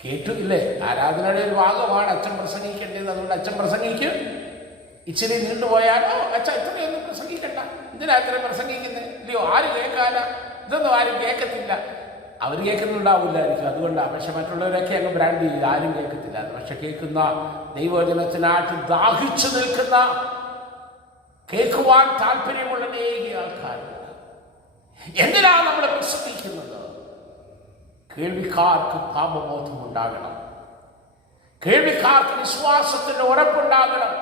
കേട്ടില്ലേ? ആരാധനയുടെ ഒരു ഭാഗമാണ് അച്ഛൻ പ്രസംഗിക്കേണ്ടത്. അതുകൊണ്ട് അച്ഛൻ പ്രസംഗിക്കും. ഇച്ചിരി നീണ്ടുപോയാലോ അച്ഛൻ ഇത്രയൊന്നും പ്രസംഗിക്കണ്ട, എന്തിനാ ഇത്രയും പ്രസംഗിക്കുന്നത്, ഇല്ലയോ? ആര് കേൾക്കാനാ? ഇതൊന്നും ആരും കേൾക്കത്തില്ല. അവർ കേൾക്കുന്നുണ്ടാവില്ലായിരിക്കും, അതുകൊണ്ടാണ്. പക്ഷെ മറ്റുള്ളവരൊക്കെ അങ്ങ് ബ്രാൻഡ് ചെയ്ത് ആരും കേൾക്കത്തില്ല. പക്ഷെ കേൾക്കുന്ന ദൈവവചനത്തിനായിട്ട് ദാഹിച്ചു നിൽക്കുന്ന, കേൾക്കുവാൻ താല്പര്യമുള്ള അനേക ആൾക്കാരുണ്ട്. എന്തിനാണ് നമ്മൾ പ്രസംഗിക്കുന്നത്? കേൾവിക്കാർക്ക് പാപബോധം ഉണ്ടാകണം, കേൾവിക്കാർക്ക് വിശ്വാസത്തിന്റെ ഉറപ്പുണ്ടാകണം,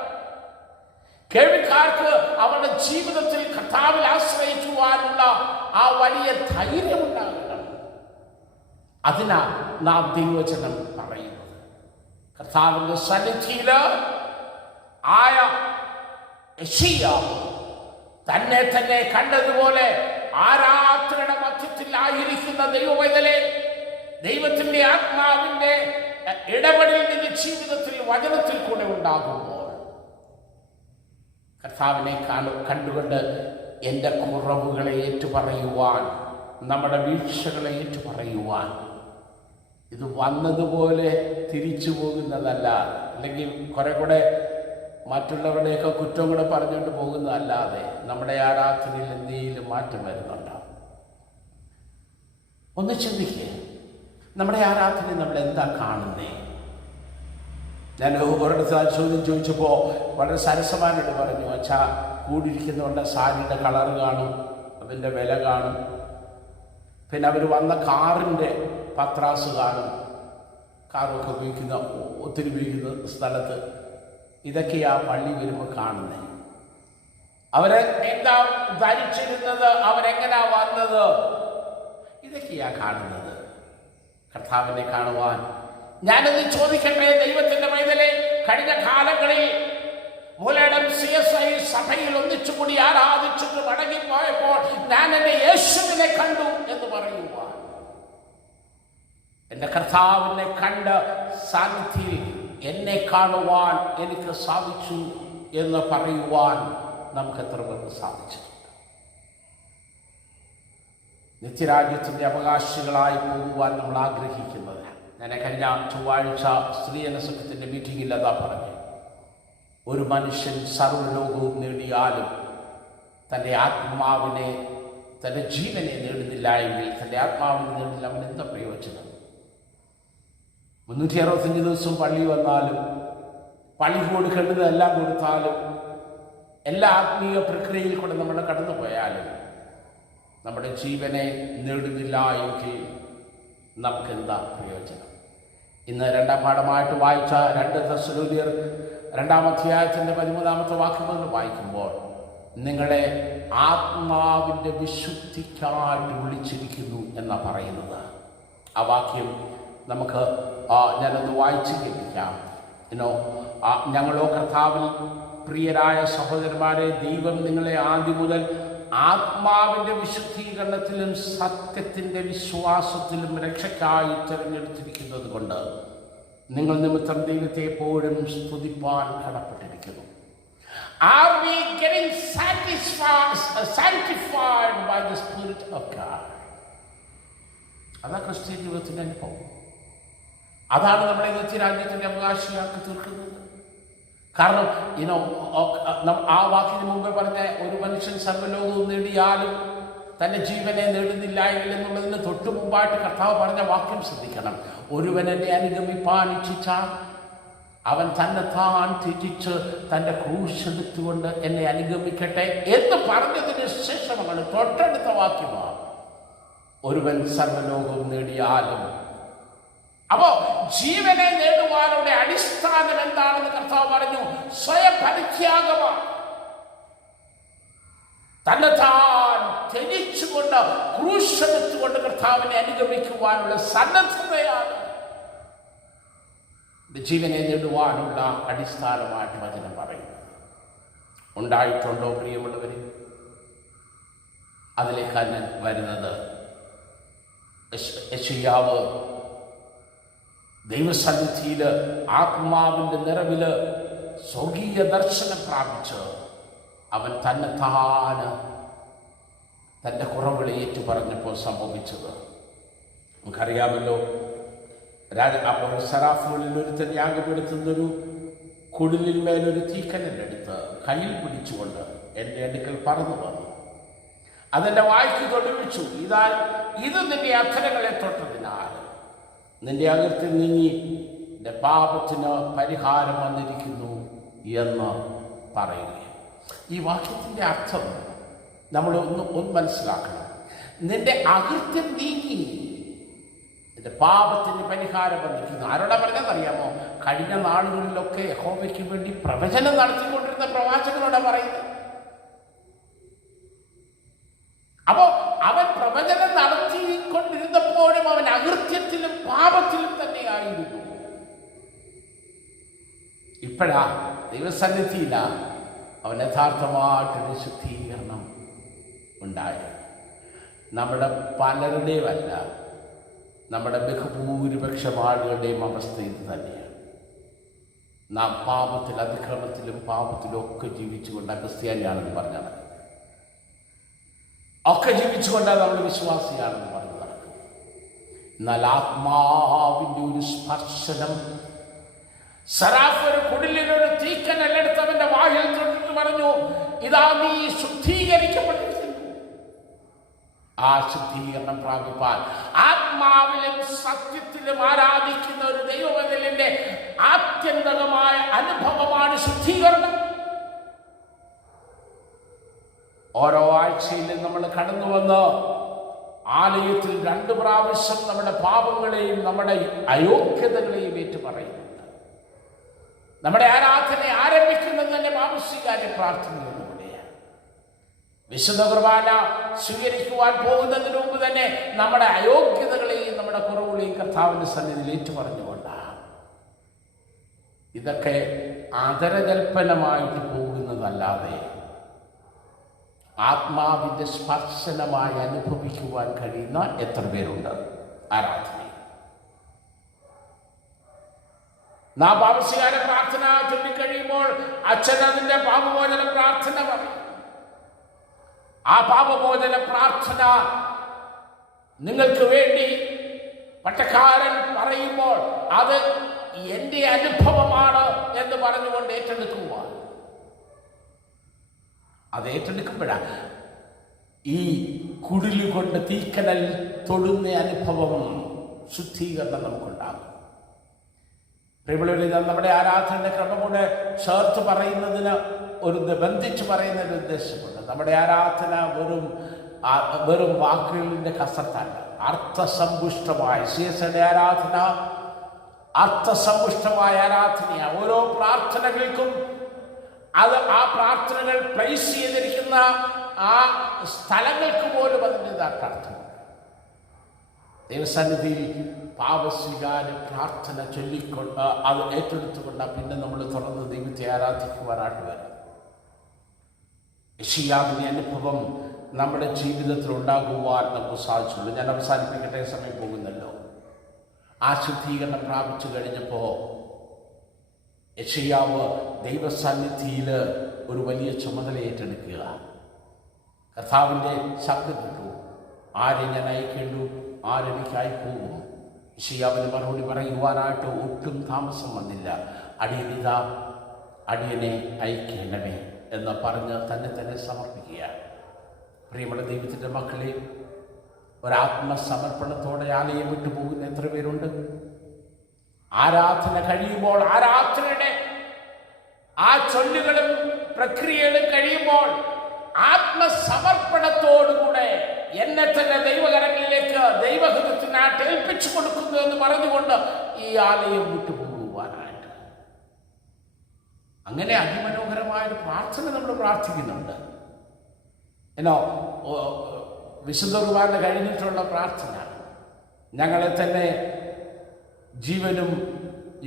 കേൾവിക്കാർക്ക് അവരുടെ ജീവിതത്തിൽ കർത്താവിൽ ആശ്രയിക്കുവാനുള്ള ആ വലിയ ധൈര്യം ഉണ്ടാകണം. അതിനാ നാം ദൈവവചനം പറയുന്നത്. കർത്താവിന്റെ സന്നിധിയിൽ ആയ യെശയ്യാവ് തന്നെ കണ്ടതുപോലെ ആരാധനയുടെ മധ്യത്തിൽ ആയിരിക്കുന്ന ദൈവവൈതലെ, ദൈവത്തിന്റെ ആത്മാവിന്റെ ഇടപെടൽ നിന്റെ ജീവിതത്തിൽ വചനത്തിൽ കൂടെ ഉണ്ടാകുമ്പോൾ കർത്താവിനെ കണ്ടുകൊണ്ട് എൻ്റെ കുറവുകളെ ഏറ്റുപറയുവാൻ, നമ്മുടെ വീഴ്ചകളെ ഏറ്റുപറയുവാൻ, ഇത് വന്നതുപോലെ തിരിച്ചു പോകുന്നതല്ല, അല്ലെങ്കിൽ കുറെ കൂടെ മറ്റുള്ളവരുടെയൊക്കെ കുറ്റം കൂടെ പറഞ്ഞുകൊണ്ട് പോകുന്നതല്ലാതെ നമ്മുടെ ആരാധനയിൽ എന്തെങ്കിലും മാറ്റം വരുന്നുണ്ടോ? ഒന്ന് ചിന്തിക്കുക. നമ്മുടെ ആരാധനയിൽ നമ്മൾ എന്താ കാണുന്നേ? ഞാൻ ഒരിടത്ത് ആ ചോദ്യം ചോദിച്ചപ്പോൾ വളരെ സരസമായിട്ട് പറഞ്ഞു, അച്ഛാ കൂടിയിരിക്കുന്നവരുടെ സാരിയുടെ കളറ് കാണും, അതിൻ്റെ വില കാണും, പിന്നെ അവർ വന്ന കാറിൻ്റെ പത്രാസ് കാണും, കാറൊക്കെ ഉപയോഗിക്കുന്ന ഒത്തിരി ഉപയോഗിക്കുന്ന സ്ഥലത്ത്. ഇതൊക്കെയാ പള്ളി വരുമ്പോൾ കാണുന്നത്. അവരെ എന്താ ധരിച്ചിരുന്നത്, അവരെങ്ങനാ വന്നത്, ഇതൊക്കെയാ കാണുന്നത്. കർത്താവിനെ കാണുവാൻ ഞാനൊന്ന് ചോദിക്കട്ടെ, ദൈവത്തിന്റെ പൈതലെ, കഴിഞ്ഞ കാലങ്ങളിൽ മൂലയിടം CSI സഭയിൽ ഒന്നിച്ചുകൂടി ആരാധിച്ചിട്ട് മടങ്ങിപ്പോയപ്പോൾ ഞാൻ എൻ്റെ യേശുവിനെ കണ്ടു എന്ന് പറയുവാൻ, എൻ്റെ കർത്താവിനെ കണ്ട സാന്നിധ്യത്തിൽ എന്നെ കാണുവാൻ എനിക്ക് സാധിച്ചു എന്ന് പറയുവാൻ നമുക്ക് എത്ര പേർക്ക് സാധിച്ചിട്ടുണ്ട്? നിത്യരാജ്യത്തിൻ്റെ അവകാശികളായി പോകുവാൻ നമ്മൾ ആഗ്രഹിക്കുന്നത്. ഞാൻ കഴിഞ്ഞ ചൊവ്വാഴ്ച സ്ത്രീജന സംഘത്തിൻ്റെ മീറ്റിങ്ങിൽ അതാ പറഞ്ഞു, ഒരു മനുഷ്യൻ സർവ്വലോകവും നേടിയാലും തൻ്റെ ആത്മാവിനെ, തൻ്റെ ജീവനെ നേടുന്നില്ല എങ്കിൽ, തൻ്റെ ആത്മാവിനെ നേടുന്നില്ല, അവൻ എന്താ പ്രയോജനം? 365 ദിവസവും പള്ളി വന്നാലും, പള്ളി കൊടുക്കേണ്ടതെല്ലാം കൊടുത്താലും, എല്ലാ ആത്മീയ പ്രക്രിയയിൽ കൂടെ നമ്മൾ കടന്നു പോയാലും നമ്മുടെ ജീവനെ നേടുന്നില്ല എങ്കിൽ നമുക്കെന്താ പ്രയോജനം? ഇന്ന് രണ്ടാം പാഠമായിട്ട് വായിച്ച 2 തെസ്സലോനിയർ 2-ാം അധ്യായത്തിൻ്റെ 13-ാമത്തെ വാക്യം മുതൽ വായിക്കുമ്പോൾ, നിങ്ങളെ ആത്മാവിൻ്റെ വിശുദ്ധിക്കായിട്ട് വിളിച്ചിരിക്കുന്നു എന്നാണ് പറയുന്നത്. ആ വാക്യം നമുക്ക് ഞാനൊന്ന് വായിച്ച് കേൾപ്പിക്കാം. ഞങ്ങളോ കർത്താവിൽ പ്രിയരായ സഹോദരന്മാരെ, ദൈവം നിങ്ങളെ ആദ്യം മുതൽ ആത്മാവിൻ്റെ വിശുദ്ധീകരണത്തിലും സത്യത്തിൻ്റെ വിശ്വാസത്തിലും രക്ഷയ്ക്കായി തിരഞ്ഞെടുത്തിരിക്കുന്നത് കൊണ്ട് നിങ്ങൾ നിമിത്തം ദൈവത്തെ എപ്പോഴും സ്തുതിപ്പാൻ കടപ്പെട്ടിരിക്കുന്നു. Are we getting sanctified by the Spirit of God? അതാ ക്രിസ്ത്യൻ ജീവിതത്തിൻ്റെ അനുഭവം. അതാണ് നമ്മളെ നിത്യരാജ്യത്തിൻ്റെ അവകാശിയാക്കി തീർക്കുന്നത്. കാരണം ആ വാക്കിന് മുമ്പേ പറഞ്ഞ ഒരു മനുഷ്യൻ സർവ്വലോകവും നേടിയാലും തൻ്റെ ജീവനെ നേടുന്നില്ല എന്നുള്ളതിന് തൊട്ടു മുമ്പായിട്ട് കർത്താവ് പറഞ്ഞ വാക്യം ശ്രദ്ധിക്കണം. ഒരുവൻ എന്നെ അനുഗമിപ്പാൻ ഇച്ഛിച്ചാൽ അവൻ തന്നെത്താൻ ത്യജിച്ച് തൻ്റെ ക്രൂശെടുത്തുകൊണ്ട് എന്നെ അനുഗമിക്കട്ടെ എന്ന് പറഞ്ഞതിന് ശേഷമാണ് തൊട്ടടുത്ത വാക്യമാണ് ഒരുവൻ സർവ്വലോകവും നേടിയാലും. അപ്പോ ജീവനെ നേടുവാനുള്ള അടിസ്ഥാനം എന്താണെന്ന് കർത്താവ് പറഞ്ഞു? സ്വയം പരിത്യാഗമാണ്. തന്നെത്താൻ ത്യജിച്ചുകൊണ്ട് ക്രൂശെടുത്തുകൊണ്ട് കർത്താവിനെ അനുഗമിക്കുവാനുള്ള സന്നദ്ധതയാണ് ജീവനെ നേടുവാനുള്ള അടിസ്ഥാനമായിട്ട് വചനം പറയുന്നത്. ഉണ്ടായിട്ടുണ്ടോ പ്രിയമുള്ളവരെ? അതിലേക്കാണ് ഞാൻ വരുന്നത്. യെശയ്യാവ് ദൈവസന്നിധിയിൽ ആത്മാവിൻ്റെ നിറവില് സ്വർഗീയ ദർശനം പ്രാപിച്ച് അവൻ തന്നെത്താന് തൻ്റെ കുറവുകളെ ഏറ്റു പറഞ്ഞപ്പോൾ സംഭവിച്ചത് നമുക്കറിയാമല്ലോ. അപ്പോൾ സറാഫുകളിൽ ഒരുത്തൻ യാഗമെടുത്തുന്നൊരു കുടിലിന്മേലൊരു തീക്കനലെടുത്ത് കയ്യിൽ പിടിച്ചുകൊണ്ട് എൻ്റെ അടുക്കൽ പറന്നു വന്നു. അതെൻ്റെ വായ്ക്ക് തൊടുവിച്ചു. ഇത് നിന്റെ അധരങ്ങളെ തൊട്ടതിനാൽ നിന്റെ അകൃത്യം നീങ്ങി നിന്റെ പാപത്തിന് പരിഹാരം വന്നിരിക്കുന്നു എന്ന് പറയുക. ഈ വാക്യത്തിൻ്റെ അർത്ഥം നമ്മൾ ഒന്ന് മനസ്സിലാക്കണം. നിന്റെ അകൃത്യം നീങ്ങി നിന്റെ പാപത്തിന് പരിഹാരം വന്നിരിക്കുന്നു. ആരോടാ പറഞ്ഞതെന്നറിയാമോ? കഴിഞ്ഞ നാളുകളിലൊക്കെ യഹോവയ്ക്ക് വേണ്ടി പ്രവചനം നടത്തിക്കൊണ്ടിരുന്ന പ്രവാചകനോടാ പറയുന്നത്. അപ്പോ അവൻ പ്രവചനം നടത്തിക്കൊണ്ടിരുന്നപ്പോഴും അവൻ അകൃത്യത്തിലും പാപത്തിലും തന്നെയായിരുന്നു. ഇപ്പോഴാ ദൈവസന്നിധിയില അവൻ യഥാർത്ഥമായിട്ടൊരു ശുദ്ധീകരണം ഉണ്ടായത്. നമ്മുടെ പലരുടെയും അല്ല, നമ്മുടെ ബഹുഭൂരിപക്ഷം ആളുകളുടെയും അവസ്ഥ ഇത് തന്നെയാണ്. നാം പാപത്തിൽ, അതിക്രമത്തിലും പാപത്തിലും ഒക്കെ ജീവിച്ചുകൊണ്ട് ക്രിസ്ത്യാനിയാണെന്ന് പറഞ്ഞാൽ ഒക്കെ ജീവിച്ചുകൊണ്ടാണ് നമ്മൾ വിശ്വാസിയാണെന്ന് പറഞ്ഞു നടക്കും. എന്നാൽ ആത്മാവിൻ്റെ ഒരു സ്പർശനം സറാഫ് ഒരു കുടിലൊരു തീക്കനല്ലെടുത്ത് അവന്റെ വായിൽ തൊട്ടിട്ട് പറഞ്ഞു, ഇതാ നീ ശുദ്ധീകരിക്കപ്പെട്ടിരിക്കുന്നു. ആ ശുദ്ധീകരണം പ്രാപിപ്പാൻ ആത്മാവിലും സത്യത്തിലും ആരാധിക്കുന്ന ഒരു ദൈവവചനത്തിന്റെ ആത്യന്തികമായ അനുഭവമാണ് ശുദ്ധീകരണം. ഓരോ ആഴ്ചയിലും നമ്മൾ കടന്നു വന്ന് ആലയത്തിൽ 2 പ്രാവശ്യം നമ്മുടെ പാപങ്ങളെയും നമ്മുടെ അയോഗ്യതകളെയും ഏറ്റുപറയുന്നുണ്ട്. നമ്മുടെ ആരാധന ആരംഭിക്കുന്നത് തന്നെ മാംസികാര്യ പ്രാർത്ഥനയോടുകൂടിയാണ്. വിശുദ്ധ കുർബാന സ്വീകരിക്കുവാൻ പോകുന്നതിന് മുമ്പ് തന്നെ നമ്മുടെ അയോഗ്യതകളെയും നമ്മുടെ കുറവുകളെയും കർത്താവിന്റെ സന്നിധിയിൽ ഏറ്റുപറഞ്ഞുകൊണ്ടാണ്. ഇതൊക്കെ ആദരകൽപ്പനമായിട്ട് പോകുന്നതല്ലാതെ ആത്മാവിന്റെ സ്പർശനമായി അനുഭവിക്കുവാൻ കഴിയുന്ന എത്ര പേരുണ്ട് ആരാധനയിൽ? നാം പാപസികാര പ്രാർത്ഥന ചൊല്ലിക്കഴിയുമ്പോൾ അച്ഛൻ അതിന്റെ പാപമോചന പ്രാർത്ഥന പറയും. ആ പാപമോചന പ്രാർത്ഥന നിങ്ങൾക്ക് വേണ്ടി പട്ടക്കാരൻ പറയുമ്പോൾ അത് എന്റെ അനുഭവമാണ് എന്ന് പറഞ്ഞുകൊണ്ട് ഏറ്റെടുക്കുക. അത് ഏറ്റെടുക്കുമ്പോഴാണ് ഈ കുടിലുകൊണ്ട് തീക്കനൽ തൊടുന്ന അനുഭവം, ശുദ്ധീകരണം നമുക്കുണ്ടാകും. നമ്മുടെ ആരാധനയുടെ ക്രമം കൂടെ ചേർത്ത് പറയുന്നതിന് ബന്ധിച്ച് പറയുന്നതിന് ഉദ്ദേശമുണ്ട്. നമ്മുടെ ആരാധന വെറും വാക്കുകളിന്റെ കസർത്തല്ല, അർത്ഥസമ്പുഷ്ടമായ CSയുടെ ആരാധന അർത്ഥസമ്പുഷ്ടമായ ആരാധനയാണ്. ഓരോ പ്രാർത്ഥനകൾക്കും ആ പ്രാർത്ഥനകൾ പ്ലേസ് ചെയ്തിരിക്കുന്ന ആ സ്ഥലങ്ങൾക്ക് പോലും അതിൻ്റെതായ അർത്ഥമുണ്ട്. ദൈവസന്നിധിയിൽ പാപസ്വീകാര പ്രാർത്ഥന ചൊല്ലിക്കൊണ്ട് അത് ഏറ്റെടുത്തുകൊണ്ട് പിന്നെ നമ്മൾ തുറന്ന് ദൈവത്തെ ആരാധിക്കുവാനായിട്ട് വരും. യെശയ്യാവിന്റെ അനുഭവം നമ്മുടെ ജീവിതത്തിൽ ഉണ്ടാകുവാൻ നമുക്ക് സാധിച്ചുള്ളൂ. ഞാൻ അവസാനിപ്പിക്കട്ടെ, സമയം പോകുന്നല്ലോ. ആ ശുദ്ധീകരണം പ്രാപിച്ചു കഴിഞ്ഞപ്പോൾ യെശയ്യാവ് ദൈവസന്നിധിയിൽ ഒരു വലിയ ചുമതല ഏറ്റെടുക്കുക. കർത്താവിൻ്റെ ശബ്ദം കേട്ടു, ആരെ ഞാൻ അയക്കേണ്ടു, ആരെനിക്കായി പോകും? യെശയ്യാവിന് മറുപടി പറയുവാനായിട്ട് ഒട്ടും താമസം വന്നില്ല. അടിയനിതാ, അടിയനെ അയക്കേണ്ടമേ എന്ന് പറഞ്ഞ് തന്നെ സമർപ്പിക്കുക. പ്രിയമുള്ള ദൈവത്തിൻ്റെ മക്കളെ, ഒരാത്മസമർപ്പണത്തോടെ ആലയം വിട്ടു പോകുന്ന എത്ര പേരുണ്ട്? ആരാധന കഴിയുമ്പോൾ, ആരാധനയുടെ ആ ചൊല്ലുകളും പ്രക്രിയകളും കഴിയുമ്പോൾ ആത്മസമർപ്പണത്തോടുകൂടെ എന്നെ തന്നെ ദൈവകരങ്ങളിലേക്ക് ദൈവഹിതത്തിനായിട്ട് ഏൽപ്പിച്ചു കൊടുക്കുന്നു എന്ന് പറഞ്ഞുകൊണ്ട് ഈ ആലയം വിട്ടുപോകുവാനായിട്ട്. അങ്ങനെ അതിമനോഹരമായൊരു പ്രാർത്ഥന നമ്മൾ പ്രാർത്ഥിക്കുന്നുണ്ട്. വിശുദ്ധ കുർബാന കഴിഞ്ഞിട്ടുള്ള പ്രാർത്ഥന, ഞങ്ങളെ തന്നെ ജീവനും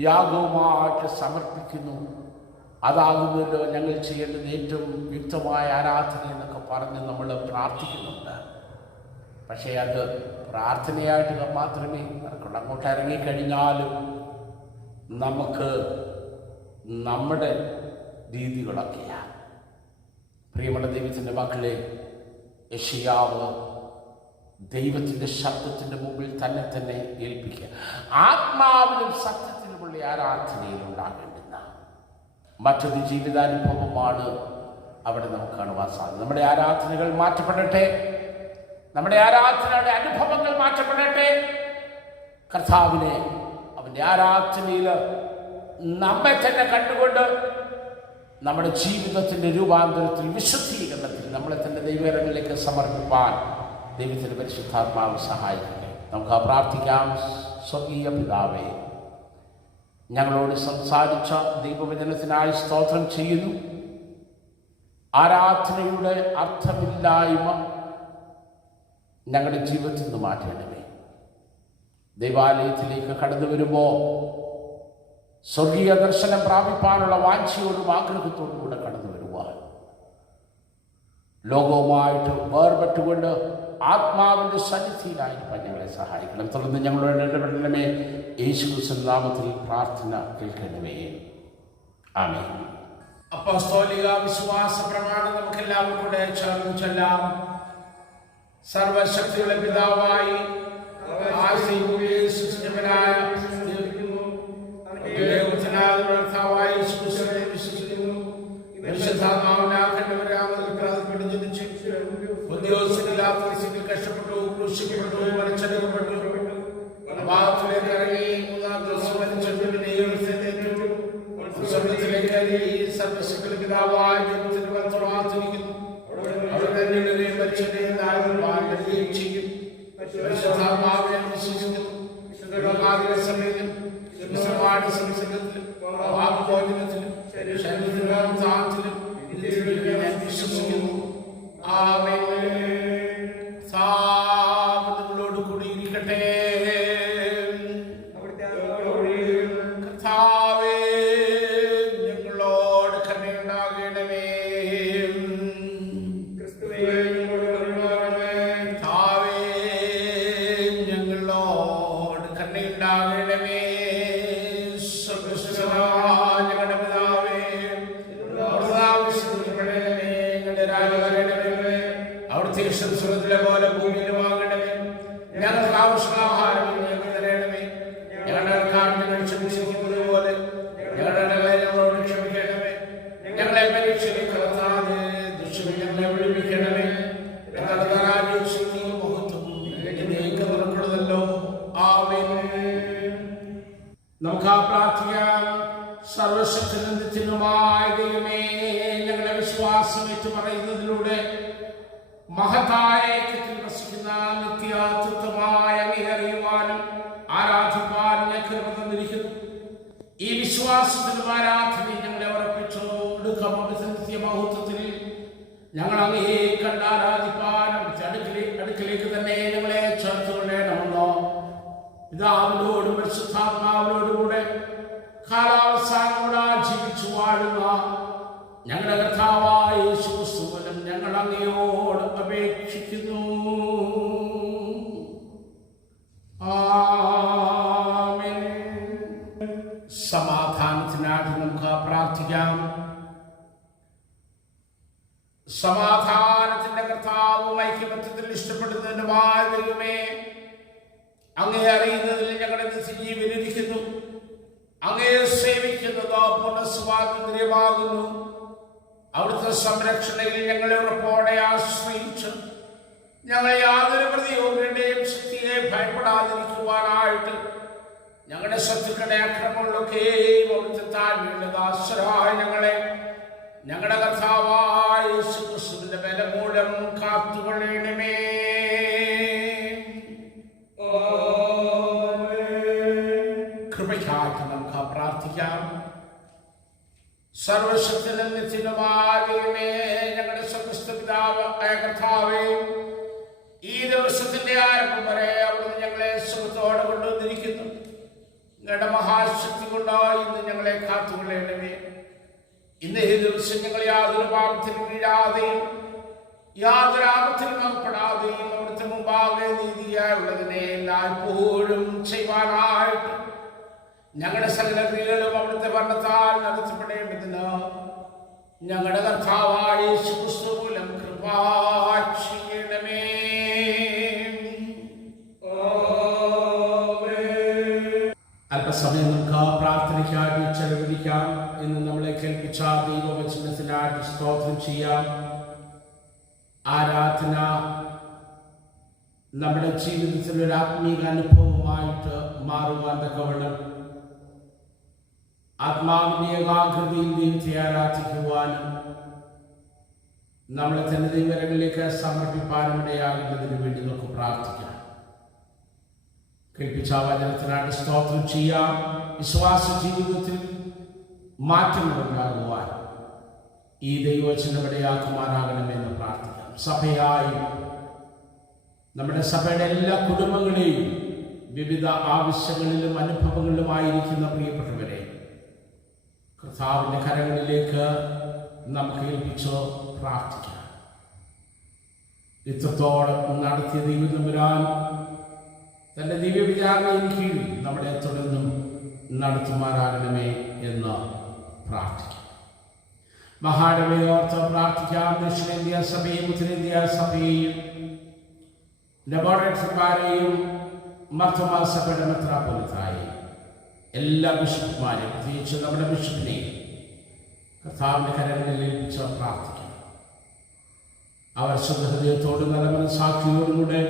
യാഗവുമായിട്ട് സമർപ്പിക്കുന്നു, അതാകുമല്ലോ ഞങ്ങൾ ചെയ്യേണ്ടത് ഏറ്റവും യുക്തമായ ആരാധന എന്നൊക്കെ പറഞ്ഞ് നമ്മൾ പ്രാർത്ഥിക്കുന്നുണ്ട്. പക്ഷേ അത് പ്രാർത്ഥനയായിട്ട് മാത്രമേ നടക്കുള്ളൂ. അങ്ങോട്ട് ഇറങ്ങിക്കഴിഞ്ഞാലും നമുക്ക് നമ്മുടെ രീതികളൊക്കെയാണ്. പ്രിയമുള്ള ദൈവത്തിൻ്റെ മക്കളെ, യെശയ്യാവ് ദൈവത്തിൻ്റെ ശബ്ദത്തിൻ്റെ മുമ്പിൽ തന്നെ ഏൽപ്പിക്കുക. ആത്മാവിലും സത്യത്തിലുമുള്ള ആരാധനയിൽ ഉണ്ടാകേണ്ടുന്ന മറ്റൊരു ജീവിതാനുഭവമാണ് അവിടെ നമുക്ക് കാണുവാൻ സാധിക്കും. നമ്മുടെ ആരാധനകൾ മാറ്റപ്പെടട്ടെ, നമ്മുടെ ആരാധനയുടെ അനുഭവങ്ങൾ മാറ്റപ്പെടട്ടെ. കർത്താവിനെ അവൻ്റെ ആരാധനയിൽ നമ്മെ തന്നെ കണ്ടുകൊണ്ട് നമ്മുടെ ജീവിതത്തിൻ്റെ രൂപാന്തരത്തിൽ, വിശുദ്ധീകരണത്തിൽ നമ്മളെ തന്നെ ദൈവകരങ്ങളിലേക്ക് സമർപ്പിപ്പാൻ ദൈവത്തിൻ്റെ പരിശുദ്ധാത്മാവ് സഹായിക്കട്ടെ. നമുക്ക് പ്രാർത്ഥിക്കാം. സ്വർഗീയ പിതാവേ, ഞങ്ങളോട് സംസാരിച്ച ദൈവവചനത്തിനായി സ്തോത്രം ചെയ്യുന്നു. ആരാധനയുടെ അർത്ഥമില്ലായ്മ ഞങ്ങളുടെ ജീവിതത്തിൽ നിന്ന് മാറ്റണമേ. ദൈവാലയത്തിലേക്ക് കടന്നു വരുമ്പോൾ സ്വർഗീയ ദർശനം പ്രാപിപ്പാനുള്ള വാഞ്ചയോടും ആഗ്രഹത്തോടും കൂടെ കടന്നു വരുവാൻ, ലോകവുമായിട്ട് വേർപെട്ടുകൊണ്ട് ആത്മാവിൻ്റെ സന്നിധിയിലായിരിക്കാൻ ഞങ്ങളെ സഹായിക്കണം. തുടർന്ന് ഞങ്ങളോട് ഇടപെടണമേ. യേശുക്രിസ്തുവിന്റെ നാമത്തിൽ പ്രാർത്ഥന കേൾക്കണമേ. ആമേൻ. അപ്പോസ്തലിക വിശ്വാസ പ്രമാണം നമുക്കെല്ലാവരും കൂടെ ചേർന്ന് ചൊല്ലാം. സർവശക്തിയുള്ള പിതാവായി സൃഷ്ടിച്ചവനായ ത്രിശിൽ കഷ്ടപ്പെട്ടു, ക്രൂശിക്കപ്പെട്ടു, മരിച്ചെടുക്കപ്പെട്ടു, പാപത്തിലേക്ക് ഇറങ്ങി, മൂന്നാം ദിവസം മരിച്ചിട്ട് പിന്നെ എഴുന്നേറ്റു, സ്വർഗ്ഗത്തിലേക്ക് കയറി, സർവ്വശക്തനായ പിതാവായ ദൈവത്തിന്റെ വലത്തുഭാഗത്തിരിക്കുന്നു. അവിടെ തന്നെയും മരിച്ചവരെയും നായകന്മാരെയും ചെയ്യും. പരിശുദ്ധാത്മാവിനെ വിശ്വസിക്കുന്നു. വിശുദ്ധ സമയത്തും വിശ്രമാണ സംസർഗത്തിലും പാപമോചനത്തിലും ശരീരത്തിലും ഉത്സാഹത്തിലും ഞാൻ വിശ്വസിക്കുന്നു. ആമേൻ. സാവധാനത്തോട് കൂടിയിരിക്കട്ടെ. കർത്താവേ, ഞങ്ങളോട് കരുണയുണ്ടാകണമേ. കർത്താവേ, ഞങ്ങളോട് കരുണയുണ്ടാകണമേ. ഞങ്ങളുടെ പിതാവേ, അവിടുത്തെ ഇഷ്ടം സ്വർഗ്ഗത്തിലെ പോലെ ഭൂമിയിലുമാകണമേ. ഞങ്ങൾക്ക് ആവശ്യമുള്ള ആഹാരം ഞങ്ങൾക്ക് തരണമേ. ഞങ്ങളുടെ കാരണങ്ങൾ ക്ഷമിച്ചിരിക്കുന്നത് പോലെ ഞങ്ങളുടെ ഞങ്ങളോട് ക്ഷമിക്കണമേ. ഞങ്ങളെ പരീക്ഷയിലേക്ക് കടത്താതെ ദുഷ്ടനിൽ ഞങ്ങളെ വിടുവിക്കണമേ. ഞങ്ങളുടെ രാജ്യവും ശക്തിയും മഹത്വവും എന്നേക്കും നിനക്കുള്ളതല്ലോ. ആമേൻ. നമുക്ക് പ്രാർത്ഥിക്കാം. സർവശക്തനും നിത്യനുമായ ദൈവമേ, ഞങ്ങളുടെ വിശ്വാസം ഏറ്റുപറയുന്നതിലൂടെ മഹത്തായ ഐക്യത്തിൽ വസിക്കുന്ന നിത്യാതൃത്വമായ അങ്ങയെ അറിയുവാനും ആരാധിപ്പാനും കൃപ തന്നിരിക്കുന്നു. ഈ വിശ്വാസത്തിലും ആരാധനയും ഞങ്ങളെ ഉറപ്പിച്ചു. നിത്യമഹത്വത്തിൽ ഞങ്ങൾ അങ്ങയെ കണ്ട് ആരാധിപ്പാനും അടുക്കിലേക്ക് തന്നെ ഞങ്ങളെ ചേർത്തുകൊള്ളേണമെന്നോ പിതാവിനോടും പരിശുദ്ധാത്മാവിനോടും കൂടെ കാലാവസാനോടെ ജീവിച്ചു വാഴുന്ന ഞങ്ങളുടെ കർത്താവായ യേശു ക്രിസ്തുവിനും ഞങ്ങൾ അങ്ങയോട് അപേക്ഷിക്കുന്നു. ആമേൻ. സമാധാനത്തിനായിട്ട് നമുക്ക് പ്രാർത്ഥിക്കാം. സമാധാനത്തിന്റെ കർത്താവും ഐക്യമത്യത്തിൽ ഇഷ്ടപ്പെടുന്നതിനുമായ ദൈവമേ, അങ്ങയെ അറിയുന്നതിൽ ഞങ്ങളുടെ നിത്യജീവനിരിക്കുന്നു. അങ്ങയെ സേവിക്കുന്നത് പൂർണ്ണ സ്വാതന്ത്ര്യമാകുന്നു. അവിടുത്തെ സംരക്ഷണയിൽ ഞങ്ങളെ ഉറപ്പോടെ ആശ്രയിച്ച് ഞങ്ങൾ യാതൊരു പ്രതിയോഗിയുടെയും ശക്തിയെ ഭയപ്പെടാതിരിക്കുവാനായിട്ട് ഞങ്ങളുടെ ശത്രുക്കളുടെ അക്രമങ്ങളൊക്കെയും അവിടുത്തെ താഴ്മയുള്ള ദാസരായ ഞങ്ങളെ ഞങ്ങളുടെ കർത്താവായ യേശു ക്രിസ്തുവിന്റെ ബലം മൂലം കാത്തുകൊള്ളണമേ. കൃപയ്ക്കായിട്ട് നമുക്ക് പ്രാർത്ഥിക്കാം. സർവശക്തനും നിത്യനുമായ ദൈവമേ, ഞങ്ങളുടെ സ്വർഗ്ഗസ്ഥ പിതാവായ കർത്താവേ, ഈ ദിവസത്തിന്റെ ആരംഭം വരെ അവിടുന്ന് ഞങ്ങളെ സുഖത്തോടെ കൊണ്ടുവന്നിരിക്കുന്നു. ഞങ്ങളുടെ മഹാശക്തി കൊണ്ടോ ഇന്ന് ഞങ്ങളെ കാത്തുകൊള്ളണമേ. ഇന്ന് ഈ ദിവസം ഞങ്ങൾ യാതൊരു പാപത്തിനും വീഴാതെയും യാതൊരു ആപത്തിനും അകപ്പെടാതെയും അവിടുത്തെ മുമ്പാകെ നീതിയായുള്ളതിനെ എല്ലായ്പ്പോഴും ചെയ്യുവാനായിട്ട് ഞങ്ങളുടെ സകല ക്രിയകളും അവിടുത്തെ ഭരണത്താൽ നടത്തപ്പെടേണ്ടതിന് ഞങ്ങളുടെ കർത്താവായ യേശു ക്രിസ്തു മൂലം കൃപ ചെയ്യണമേ. അല്പസമയം നമുക്ക് പ്രാർത്ഥനയ്ക്കായി ചെലവഴിക്കാം. ഇന്ന് നമ്മളെ കേൾപ്പിച്ച ദൈവവചനത്തിനായിട്ട് സ്തോത്രം ചെയ്യാം. ആരാധന നമ്മുടെ ജീവിതത്തിൽ ഒരു ആത്മീക അനുഭവമായിട്ട് മാറുവാൻ തക്കവണ്ണം ആത്മാവിന്റെ ഏകാഗ്രതയിൽ ദൈവത്തെ ആരാധിക്കുവാനും നമ്മളെ തന്നെ ദൈവങ്ങളിലേക്ക് സമർപ്പിപ്പാനും ഇടയാകുന്നതിന് വേണ്ടി നമുക്ക് പ്രാർത്ഥിക്കാം. കേൾപ്പിച്ച വചനത്തിനായിട്ട് സ്തോത്രം ചെയ്യാം. വിശ്വാസ ജീവിതത്തിൽ മാറ്റങ്ങൾ ഉണ്ടാകുവാൻ ഈ ദൈവവചനം ഇടയാക്കുവാനാകണമെന്ന് പ്രാർത്ഥിക്കാം. സഭയായി നമ്മുടെ സഭയുടെ എല്ലാ കുടുംബങ്ങളെയും വിവിധ ആവശ്യങ്ങളിലും അനുഭവങ്ങളിലുമായിരിക്കുന്ന പ്രിയപ്പെട്ടവരെ കർത്താവിൻ്റെ കരങ്ങളിലേക്ക് നമുക്ക് ഏൽപ്പിച്ചോ പ്രാർത്ഥിക്കാം. ഇത്രത്തോളം നടത്തിയ ദൈവം തമ്പുരാൻ തൻ്റെ ദിവ്യവിചാരണയിൽ കീഴിൽ നമ്മളെ തുടർന്നും നടത്തുമാറാകണമേ എന്ന് പ്രാർത്ഥിക്കാം. മഹാനവയോർത്ത് പ്രാർത്ഥിക്കാം. ദക്ഷിണേന്ത്യ സഭയും ഉത്തരേന്ത്യ സഭയെയും ലബോറട്ടറിമാരെയും മർത്തമാ സഭയുടെ മെത്രാപ്പൊലീത്തായെയും എല്ലാ ബിഷപ്പുമാരെയും പ്രത്യേകിച്ച് നമ്മുടെ ബിഷപ്പിനെയും കർത്താവിൻ്റെ കരങ്ങളിൽ ഏൽപ്പിച്ച് പ്രാർത്ഥിക്കാം. അവർ ശുദ്ധഹൃദയത്തോടും നല്ല മനസ്സാക്ഷിയോടുകൂടെ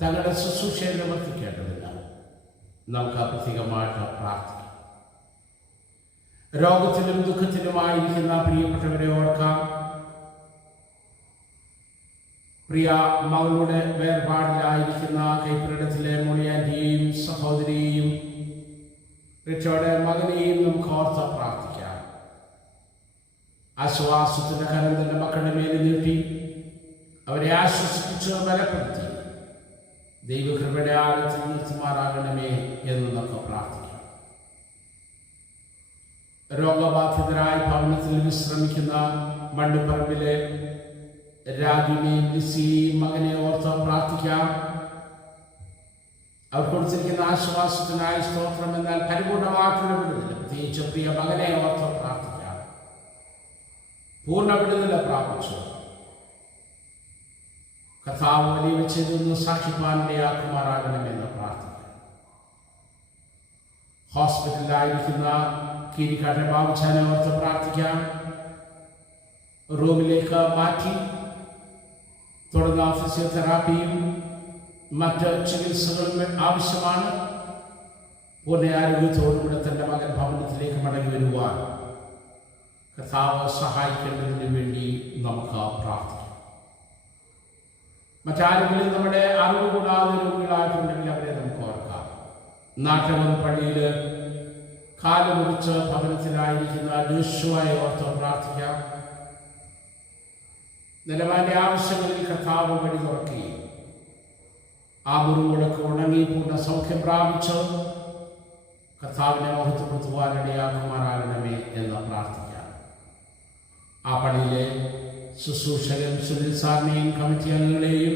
തങ്ങളുടെ ശുശ്രൂഷയെ നിവർത്തിക്കേണ്ടതില്ല. നമുക്ക് പ്രത്യേകമായിട്ട് പ്രാർത്ഥിക്കാം. രോഗത്തിലും ദുഃഖത്തിലുമായിരിക്കുന്ന പ്രിയപ്പെട്ടവരെ ഓർക്കാം. പ്രിയ മകളുടെ വേർപാടിലായിരിക്കുന്ന കൈപ്പുരടത്തിലെ മൊഴിയാൻ്റെയും സഹോദരിയെയും റിച്ചോയുടെ മകനെയും നമുക്ക് ഓർത്ത് പ്രാർത്ഥിക്കാം. ആശ്വാസത്തിന്റെ കരം തന്റെ മക്കളുടെ മേൽ നീട്ടി അവരെ ആശ്വസിപ്പിച്ച് ബലപ്പെടുത്തി ദൈവകൃപയുടെ ആഴത്തിൽ നിർത്തുമാറാകണമേ എന്ന് നമുക്ക് പ്രാർത്ഥിക്കാം. രോഗബാധിതരായ ഭവനത്തിൽ വിശ്രമിക്കുന്ന മണ്ണിപ്പറമ്പിലെ രാജുവിനെയും ലിസിയെയും മകനെ ഓർത്ത് പ്രാർത്ഥിക്കാം. അവർ കൊടുത്തിരിക്കുന്ന ആശ്വാസത്തിനായി സ്തോത്രം. എന്നാൽ പരിപൂർണമായിട്ടുള്ള വിടുതല, പ്രത്യേകിച്ച് പ്രിയ മകനെ ഓർത്ത് പ്രാർത്ഥിക്കാം. പൂർണ്ണ വിടുതല പ്രാപിച്ചു കർത്താവ് വലിയ ചെയ്തൊന്ന് സാക്ഷിപ്പാനിടയാക്കുമാറാകണമെന്ന് പ്രാർത്ഥിക്കാം. ഹോസ്പിറ്റലിലായിരിക്കുന്ന കീരിക്കാട്ടെ ബാബുച്ചാനെ ഓർത്ത് പ്രാർത്ഥിക്കാം. റൂമിലേക്ക് മാറ്റി തുടർന്ന് ഫിസിയോതെറാപ്പിയും മറ്റ് ചികിത്സകളും ആവശ്യമാണ്. പൂർണ്ണ ആരോഗ്യത്തോടുകൂടെ തൻ്റെ മകൻ ഭവനത്തിലേക്ക് മടങ്ങി വരുവാൻ കർത്താവ് സഹായിക്കേണ്ടതിന് വേണ്ടി നമുക്ക് പ്രാർത്ഥിക്കാം. മറ്റാരെങ്കിലും നമ്മുടെ അറിവ് കൂടാതെ രോഗികളായിട്ടുണ്ടെങ്കിൽ അവരെ നമുക്ക് ഓർക്കാം. നാട്ടകം പള്ളിയിൽ കാല് മുറിച്ച് ഭവനത്തിലായിരിക്കുന്ന ജോഷുവയെ ഓർത്ത് പ്രാർത്ഥിക്കാം. നിലവാന്റെ ആവശ്യങ്ങളിൽ കർത്താവ് വഴി തുറക്കുകയും ആ മുറിവുകളൊക്കെ ഉണങ്ങി പൂർണ്ണ സൗഖ്യം പ്രാപിച്ച് കർത്താവിനെ മഹത്വപ്പെടുത്തുവാനിടയാക്കുമാറാകണമേ എന്ന് പ്രാർത്ഥിക്കാം. ആ പള്ളിയിലെ ശുശ്രൂഷകൻ സുനിൽ സാറിനെയും കമ്മിറ്റി അംഗങ്ങളെയും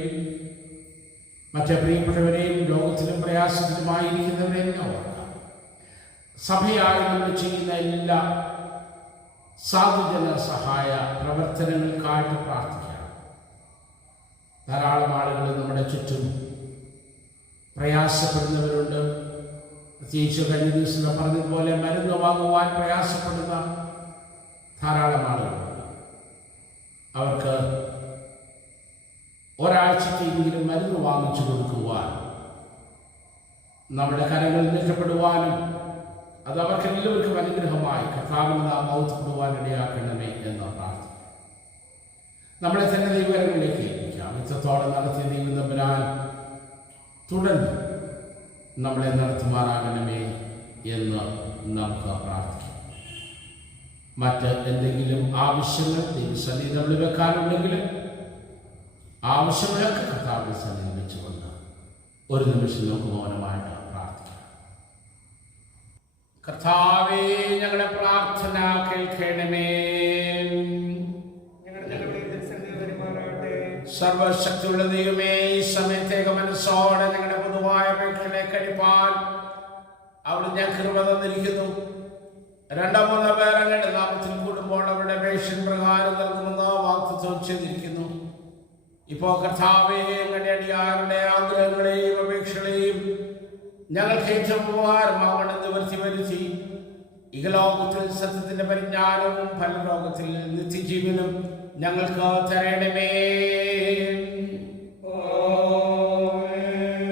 മറ്റേ പ്രിയപ്പെട്ടവരെയും രോഗത്തിലും പ്രയാസത്തിലുമായിരിക്കുന്നവരെയും ഓർക്കാം. സഭയായി നമ്മൾ ചെയ്യുന്ന എല്ലാ സാധുജന സഹായ പ്രവർത്തനങ്ങൾക്കായിട്ട് പ്രാർത്ഥിക്കാം. ധാരാളം ആളുകൾ നമ്മുടെ ചുറ്റും പ്രയാസപ്പെടുന്നവരുണ്ട്. പ്രത്യേകിച്ച് കഴിഞ്ഞ ദിവസം പറഞ്ഞതുപോലെ മരുന്ന് വാങ്ങുവാൻ പ്രയാസപ്പെടുന്ന ധാരാളം ആളുകളുണ്ട്. അവർക്ക് ഒരാഴ്ചക്കെങ്കിലും മരുന്ന് വാങ്ങിച്ചു കൊടുക്കുവാൻ, നമ്മുടെ കരങ്ങൾ നീട്ടപ്പെടുവാനും അത് അവർക്ക് എല്ലാവർക്കും അനുഗ്രഹമായി കർത്താവിന് നാം മഹത്വപ്പെടുവാനിടയാക്കണമേ എന്ന് പ്രാർത്ഥിക്കും. നമ്മളെ തന്നെ ദൈവകരങ്ങളിലേക്ക് ഏൽപ്പിക്കാം. ഇത്രത്തോടെ നടത്തിയ ദൈവം തമ്പുരാൻ തുടർന്ന് നമ്മളെ നടത്തുമാറാകണമേ എന്ന് നമുക്ക് പ്രാർത്ഥിക്കാം. മറ്റ് എന്തെങ്കിലും ആവശ്യങ്ങൾ ദൈവസന്നിധി നമ്മൾ വെക്കാനുണ്ടെങ്കിൽ ആവശ്യങ്ങളൊക്കെ കർത്താവിന്റെ സന്നിധി വെച്ചുകൊണ്ട് ഒരു നിമിഷം നമുക്ക് മൗനമായിട്ട് പ്രാർത്ഥിക്കാം. കർത്താവേ, ഞങ്ങളുടെ പ്രാർത്ഥന കേൾക്കണമേ. സർവശക്തിയുള്ള ദൈവമേ, ഈ സമയത്തേക്ക് മനസ്സോടെ ഞങ്ങളുടെ പൊതുവായ അപേക്ഷകളെ കഴിപ്പാൻ അവിടെ ഞാൻ കൃപ തന്നിരിക്കുന്നു. 2-3 പേർ അങ്ങയുടെ നാമത്തിൽ കൂടുമ്പോൾ അവരുടെ അപേക്ഷ പ്രകാരം നൽകുമെന്ന് വാഗ്ദത്തം ചെയ്തിരിക്കുന്നു. ഇപ്പോൾ കർത്താവേ, ഞങ്ങളുടെ അടിയാറുടെ ആഗ്രഹങ്ങളെയും അപേക്ഷകളെയും ഞങ്ങൾക്ക് ഏറ്റവും ഉപകാരമാകണമെന്ന് വരുത്തി ഇഹലോകത്തിൽ സത്യത്തിന്റെ പരിജ്ഞാനവും പരലോകത്തിൽ നിത്യജീവനും ഞങ്ങൾക്ക് തരണമേ.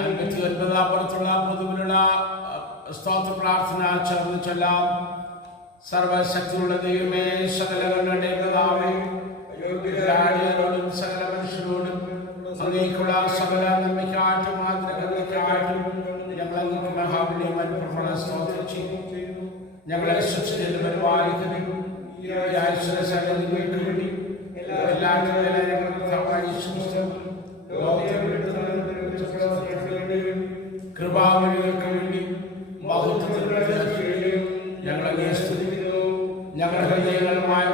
59-ാമത്തുള്ള പൊതുവിലുള്ള സ്തോത്ര പ്രാർത്ഥന ചേർന്ന് ചൊല്ലാം. സർവശക്തിയുള്ള ദൈവമേ, സകലങ്ങളുടെ പിതാവേ, അയോഗ്യരോടും സകല മനുഷ്യരോടും അങ്ങേക്കുള്ള സകല നന്മയ്ക്കായിട്ടും ആഗ്രഹങ്ങൾക്കായിട്ടും ഞങ്ങൾ മഹാബലിയും അനുഭവം സ്തോത്രം ചെയ്യുന്നു. ഞങ്ങളെ ശിക്ഷയിൽ പരിപാലിക്കുന്നു. കൃപാവഴികൾക്ക് വേണ്ടി ഞങ്ങളെ സ്തുതിക്കുന്നു. ഞങ്ങളുടെ ഹൃദയങ്ങളുമായ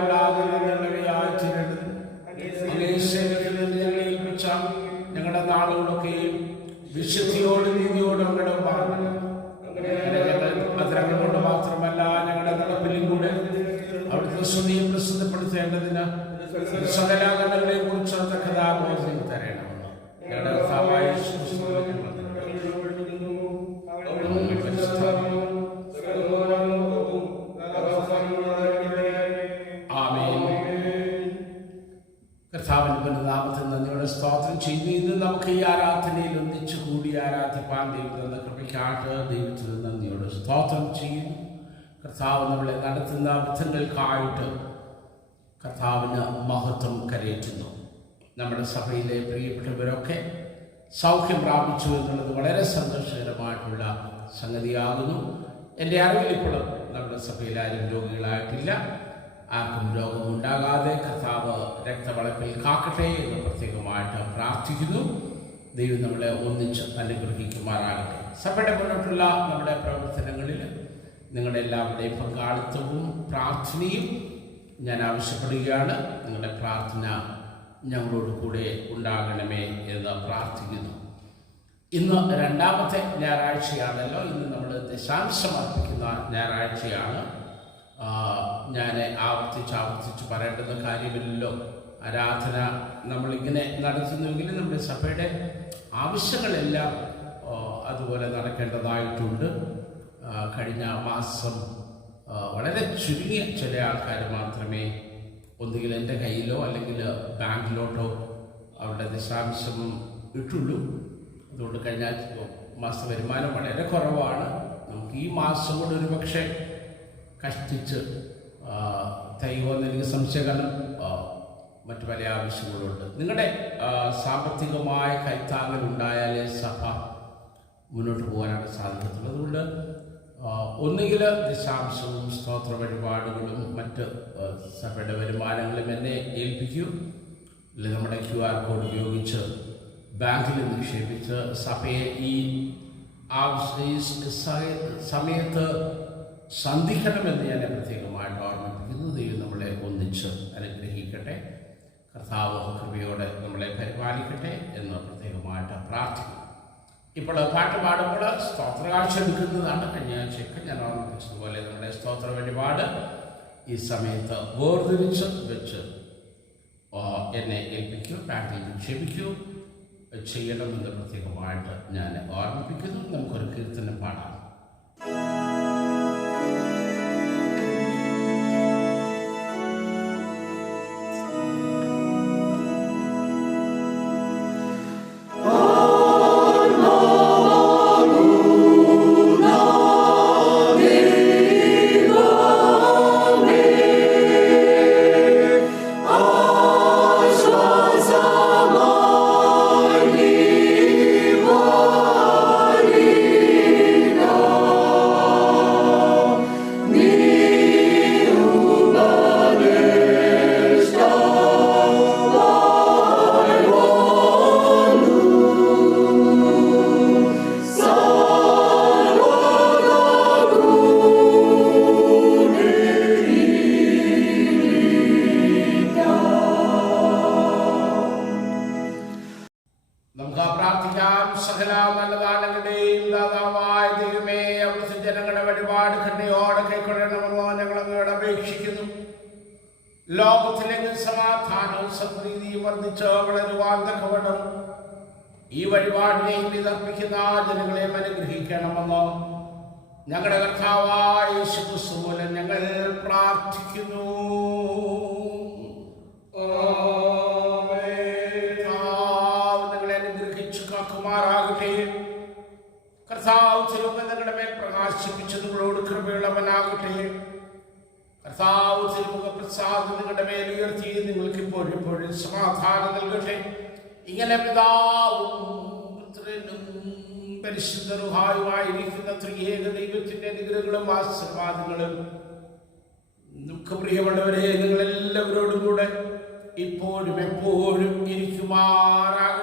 ഞങ്ങളെ ഏൽപ്പിച്ച ഞങ്ങളുടെ നാളുകളൊക്കെയും വിശുദ്ധിയോടും നീതിയോടും അങ്ങയുടെ പറഞ്ഞു ഭദ്രങ്ങൾ കൊണ്ട് മാത്രമല്ല ഞങ്ങളുടെ നടപ്പിലും കൂടെ അവിടുത്തെ സ്തുതിയും പ്രസിദ്ധപ്പെടുത്തേണ്ടതിന് സകല കണ്ണുകളെയും കുറിച്ച് തക്കതാബോധം തരണമെന്ന് ഞങ്ങളുടെ കർത്താവായ കർത്താവിന്റെ നാമത്തിൽ സ്തോത്രം ചെയ്യുന്നു. ഇന്ന് നമുക്ക് ഈ ആരാധനയിൽ ഒന്നിച്ചു കൂടി ആരാധിപ്പാൻ ദൈവം തന്ന കൃപയ്ക്കായിട്ട് ദൈവത്തിന് നന്ദിയോട് സ്തോത്രം ചെയ്യുന്നു. കർത്താവ് നമ്മളെ നടത്തുന്ന വിധങ്ങൾക്കായിട്ട് കർത്താവിന് മഹത്വം കരയറ്റുന്നു. നമ്മുടെ സഭയിലെ പ്രിയപ്പെട്ടവരൊക്കെ സൗഖ്യം പ്രാപിച്ചു എന്നുള്ളത് വളരെ സന്തോഷകരമായിട്ടുള്ള സംഗതിയാകുന്നു. എൻ്റെ അറിവിൽ ഇപ്പോഴും നമ്മുടെ സഭയിൽ ആരും രോഗികളായിട്ടില്ല. ആർക്കും രോഗമുണ്ടാകാതെ കർത്താവ് രക്തവളപ്പിൽ കാക്കട്ടെ എന്ന് പ്രത്യേകമായിട്ട് പ്രാർത്ഥിക്കുന്നു. ദൈവം നമ്മളെ ഒന്നിച്ച് അനുഗ്രഹിക്കുമാറാകട്ടെ. സഭയുടെ മുന്നോട്ടുള്ള നമ്മുടെ പ്രവർത്തനങ്ങളിൽ നിങ്ങളുടെ എല്ലാവരുടെയും പങ്കാളിത്തവും പ്രാർത്ഥനയും ഞാൻ ആവശ്യപ്പെടുകയാണ്. നിങ്ങളുടെ പ്രാർത്ഥന ഞങ്ങളോട് കൂടെ ഉണ്ടാകണമേ എന്ന് പ്രാർത്ഥിക്കുന്നു. ഇന്ന് രണ്ടാമത്തെ ഞായറാഴ്ചയാണല്ലോ. ഇന്ന് നമ്മൾ ദശാംശം അർപ്പിക്കുന്ന ഞായറാഴ്ചയാണ്. ഞാൻ ആവർത്തിച്ച് പറയേണ്ടുന്ന കാര്യമില്ലല്ലോ. ആരാധന നമ്മളിങ്ങനെ നടത്തുന്നുവെങ്കിൽ നമ്മുടെ സഭയുടെ ആവശ്യങ്ങളെല്ലാം അതുപോലെ നടക്കേണ്ടതായിട്ടുണ്ട്. കഴിഞ്ഞ മാസം വളരെ ചുരുങ്ങിയ ചില ആൾക്കാർ മാത്രമേ ഒന്നുകിൽ എൻ്റെ കയ്യിലോ അല്ലെങ്കിൽ ബാങ്കിലോട്ടോ അവരുടെ ദശാംശം ഇട്ടുള്ളൂ. അതുകൊണ്ട് കഴിഞ്ഞ മാസത്തെ വരുമാനം വളരെ കുറവാണ്. നമുക്ക് ഈ മാസം കൊണ്ട് ഒരു പക്ഷേ കഷ്ടിച്ച് തൈവെന്ന് എനിക്ക് സംശയം. കാരണം മറ്റു പല ആവശ്യങ്ങളുണ്ട്. നിങ്ങളുടെ സാമ്പത്തികമായ കൈത്താങ്ങൽ ഉണ്ടായാലേ സഭ മുന്നോട്ട് പോകാനായിട്ട് സാധിക്കത്തുള്ളൂ. അതുകൊണ്ട് ഒന്നുകിൽ ദശാംശവും സ്തോത്ര വഴിപാടുകളും മറ്റ് സഭയുടെ വരുമാനങ്ങളും എന്നെ ഏൽപ്പിക്കൂ, അല്ലെങ്കിൽ നമ്മുടെ QR കോഡ് ഉപയോഗിച്ച് ബാങ്കിൽ നിക്ഷേപിച്ച് സഭയെ ഈ സമയത്ത് സന്ധിക്കണമെന്ന് ഞാൻ പ്രത്യേകമായിട്ട് ഓർമ്മിപ്പിക്കുന്നു. ദൈവം നമ്മളെ ഒന്നിച്ച് അനുഗ്രഹിക്കട്ടെ. കർത്താവ് കൃപയോടെ നമ്മളെ പരിപാലിക്കട്ടെ എന്ന് പ്രത്യേകമായിട്ട് പ്രാർത്ഥിക്കുന്നു. ഇപ്പോൾ പാട്ട് പാടുമ്പോൾ സ്തോത്രകാഴ്ച എടുക്കുന്നതാണ്. കഴിഞ്ഞ ആഴ്ചയൊക്കെ ഞാൻ ഓർമ്മിപ്പിച്ചതുപോലെ നമ്മുടെ സ്തോത്ര വഴിപാട് ഈ സമയത്ത് വേർതിരിച്ച് വെച്ച് എന്നെ ഏൽപ്പിക്കൂ, ബാങ്കിൽ നിക്ഷേപിക്കൂ ചെയ്യണമെന്ന് പ്രത്യേകമായിട്ട് ഞാൻ ഓർമ്മിപ്പിക്കുന്നു. നമുക്കൊരു കീർത്തനം പാടാം. ലോകത്തിലെങ്ങും സമാധാനവും സദ്പ്രീതിയും വർദ്ധിച്ച് വളരുവാൻ തക്കവണ്ണം ഈ വഴിപാടിനെയും ഇതർപ്പിക്കുന്ന ജനങ്ങളെ അനുഗ്രഹിക്കണമെന്ന് ഞങ്ങളുടെ കർത്താവായ യേശുക്രിസ്തു മൂലം ഞങ്ങൾ പ്രാർത്ഥിക്കുന്നു. നിങ്ങളെ അനുഗ്രഹിച്ചു കാക്കുമാറാകട്ടെ. കർത്താവ് ചിലവ് നിങ്ങളുടെ മേൽ പ്രകാശിപ്പിച്ച് നിങ്ങളോട് കൃപയുള്ളവനാകട്ടെ. കർത്താവ് തിരുമുഖപ്രസാദം നിങ്ങളുടെ മേൽ ഉയർത്തി നിങ്ങൾക്ക് ഇപ്പോഴും സമാധാനം നൽകട്ടെ. ഇങ്ങനെ പിതാവും പുത്രനും പരിശുദ്ധ റൂഹായുമായിരിക്കുന്ന ത്രിയേക ദൈവത്തിന്റെ അനുഗ്രഹങ്ങളും ആശീർവാദങ്ങളും നമുക്ക് പ്രിയമുള്ളവരെ നിങ്ങളെല്ലാവരോടും കൂടെ ഇപ്പോഴും എപ്പോഴും ഇരിക്കുമാറാകട്ടെ.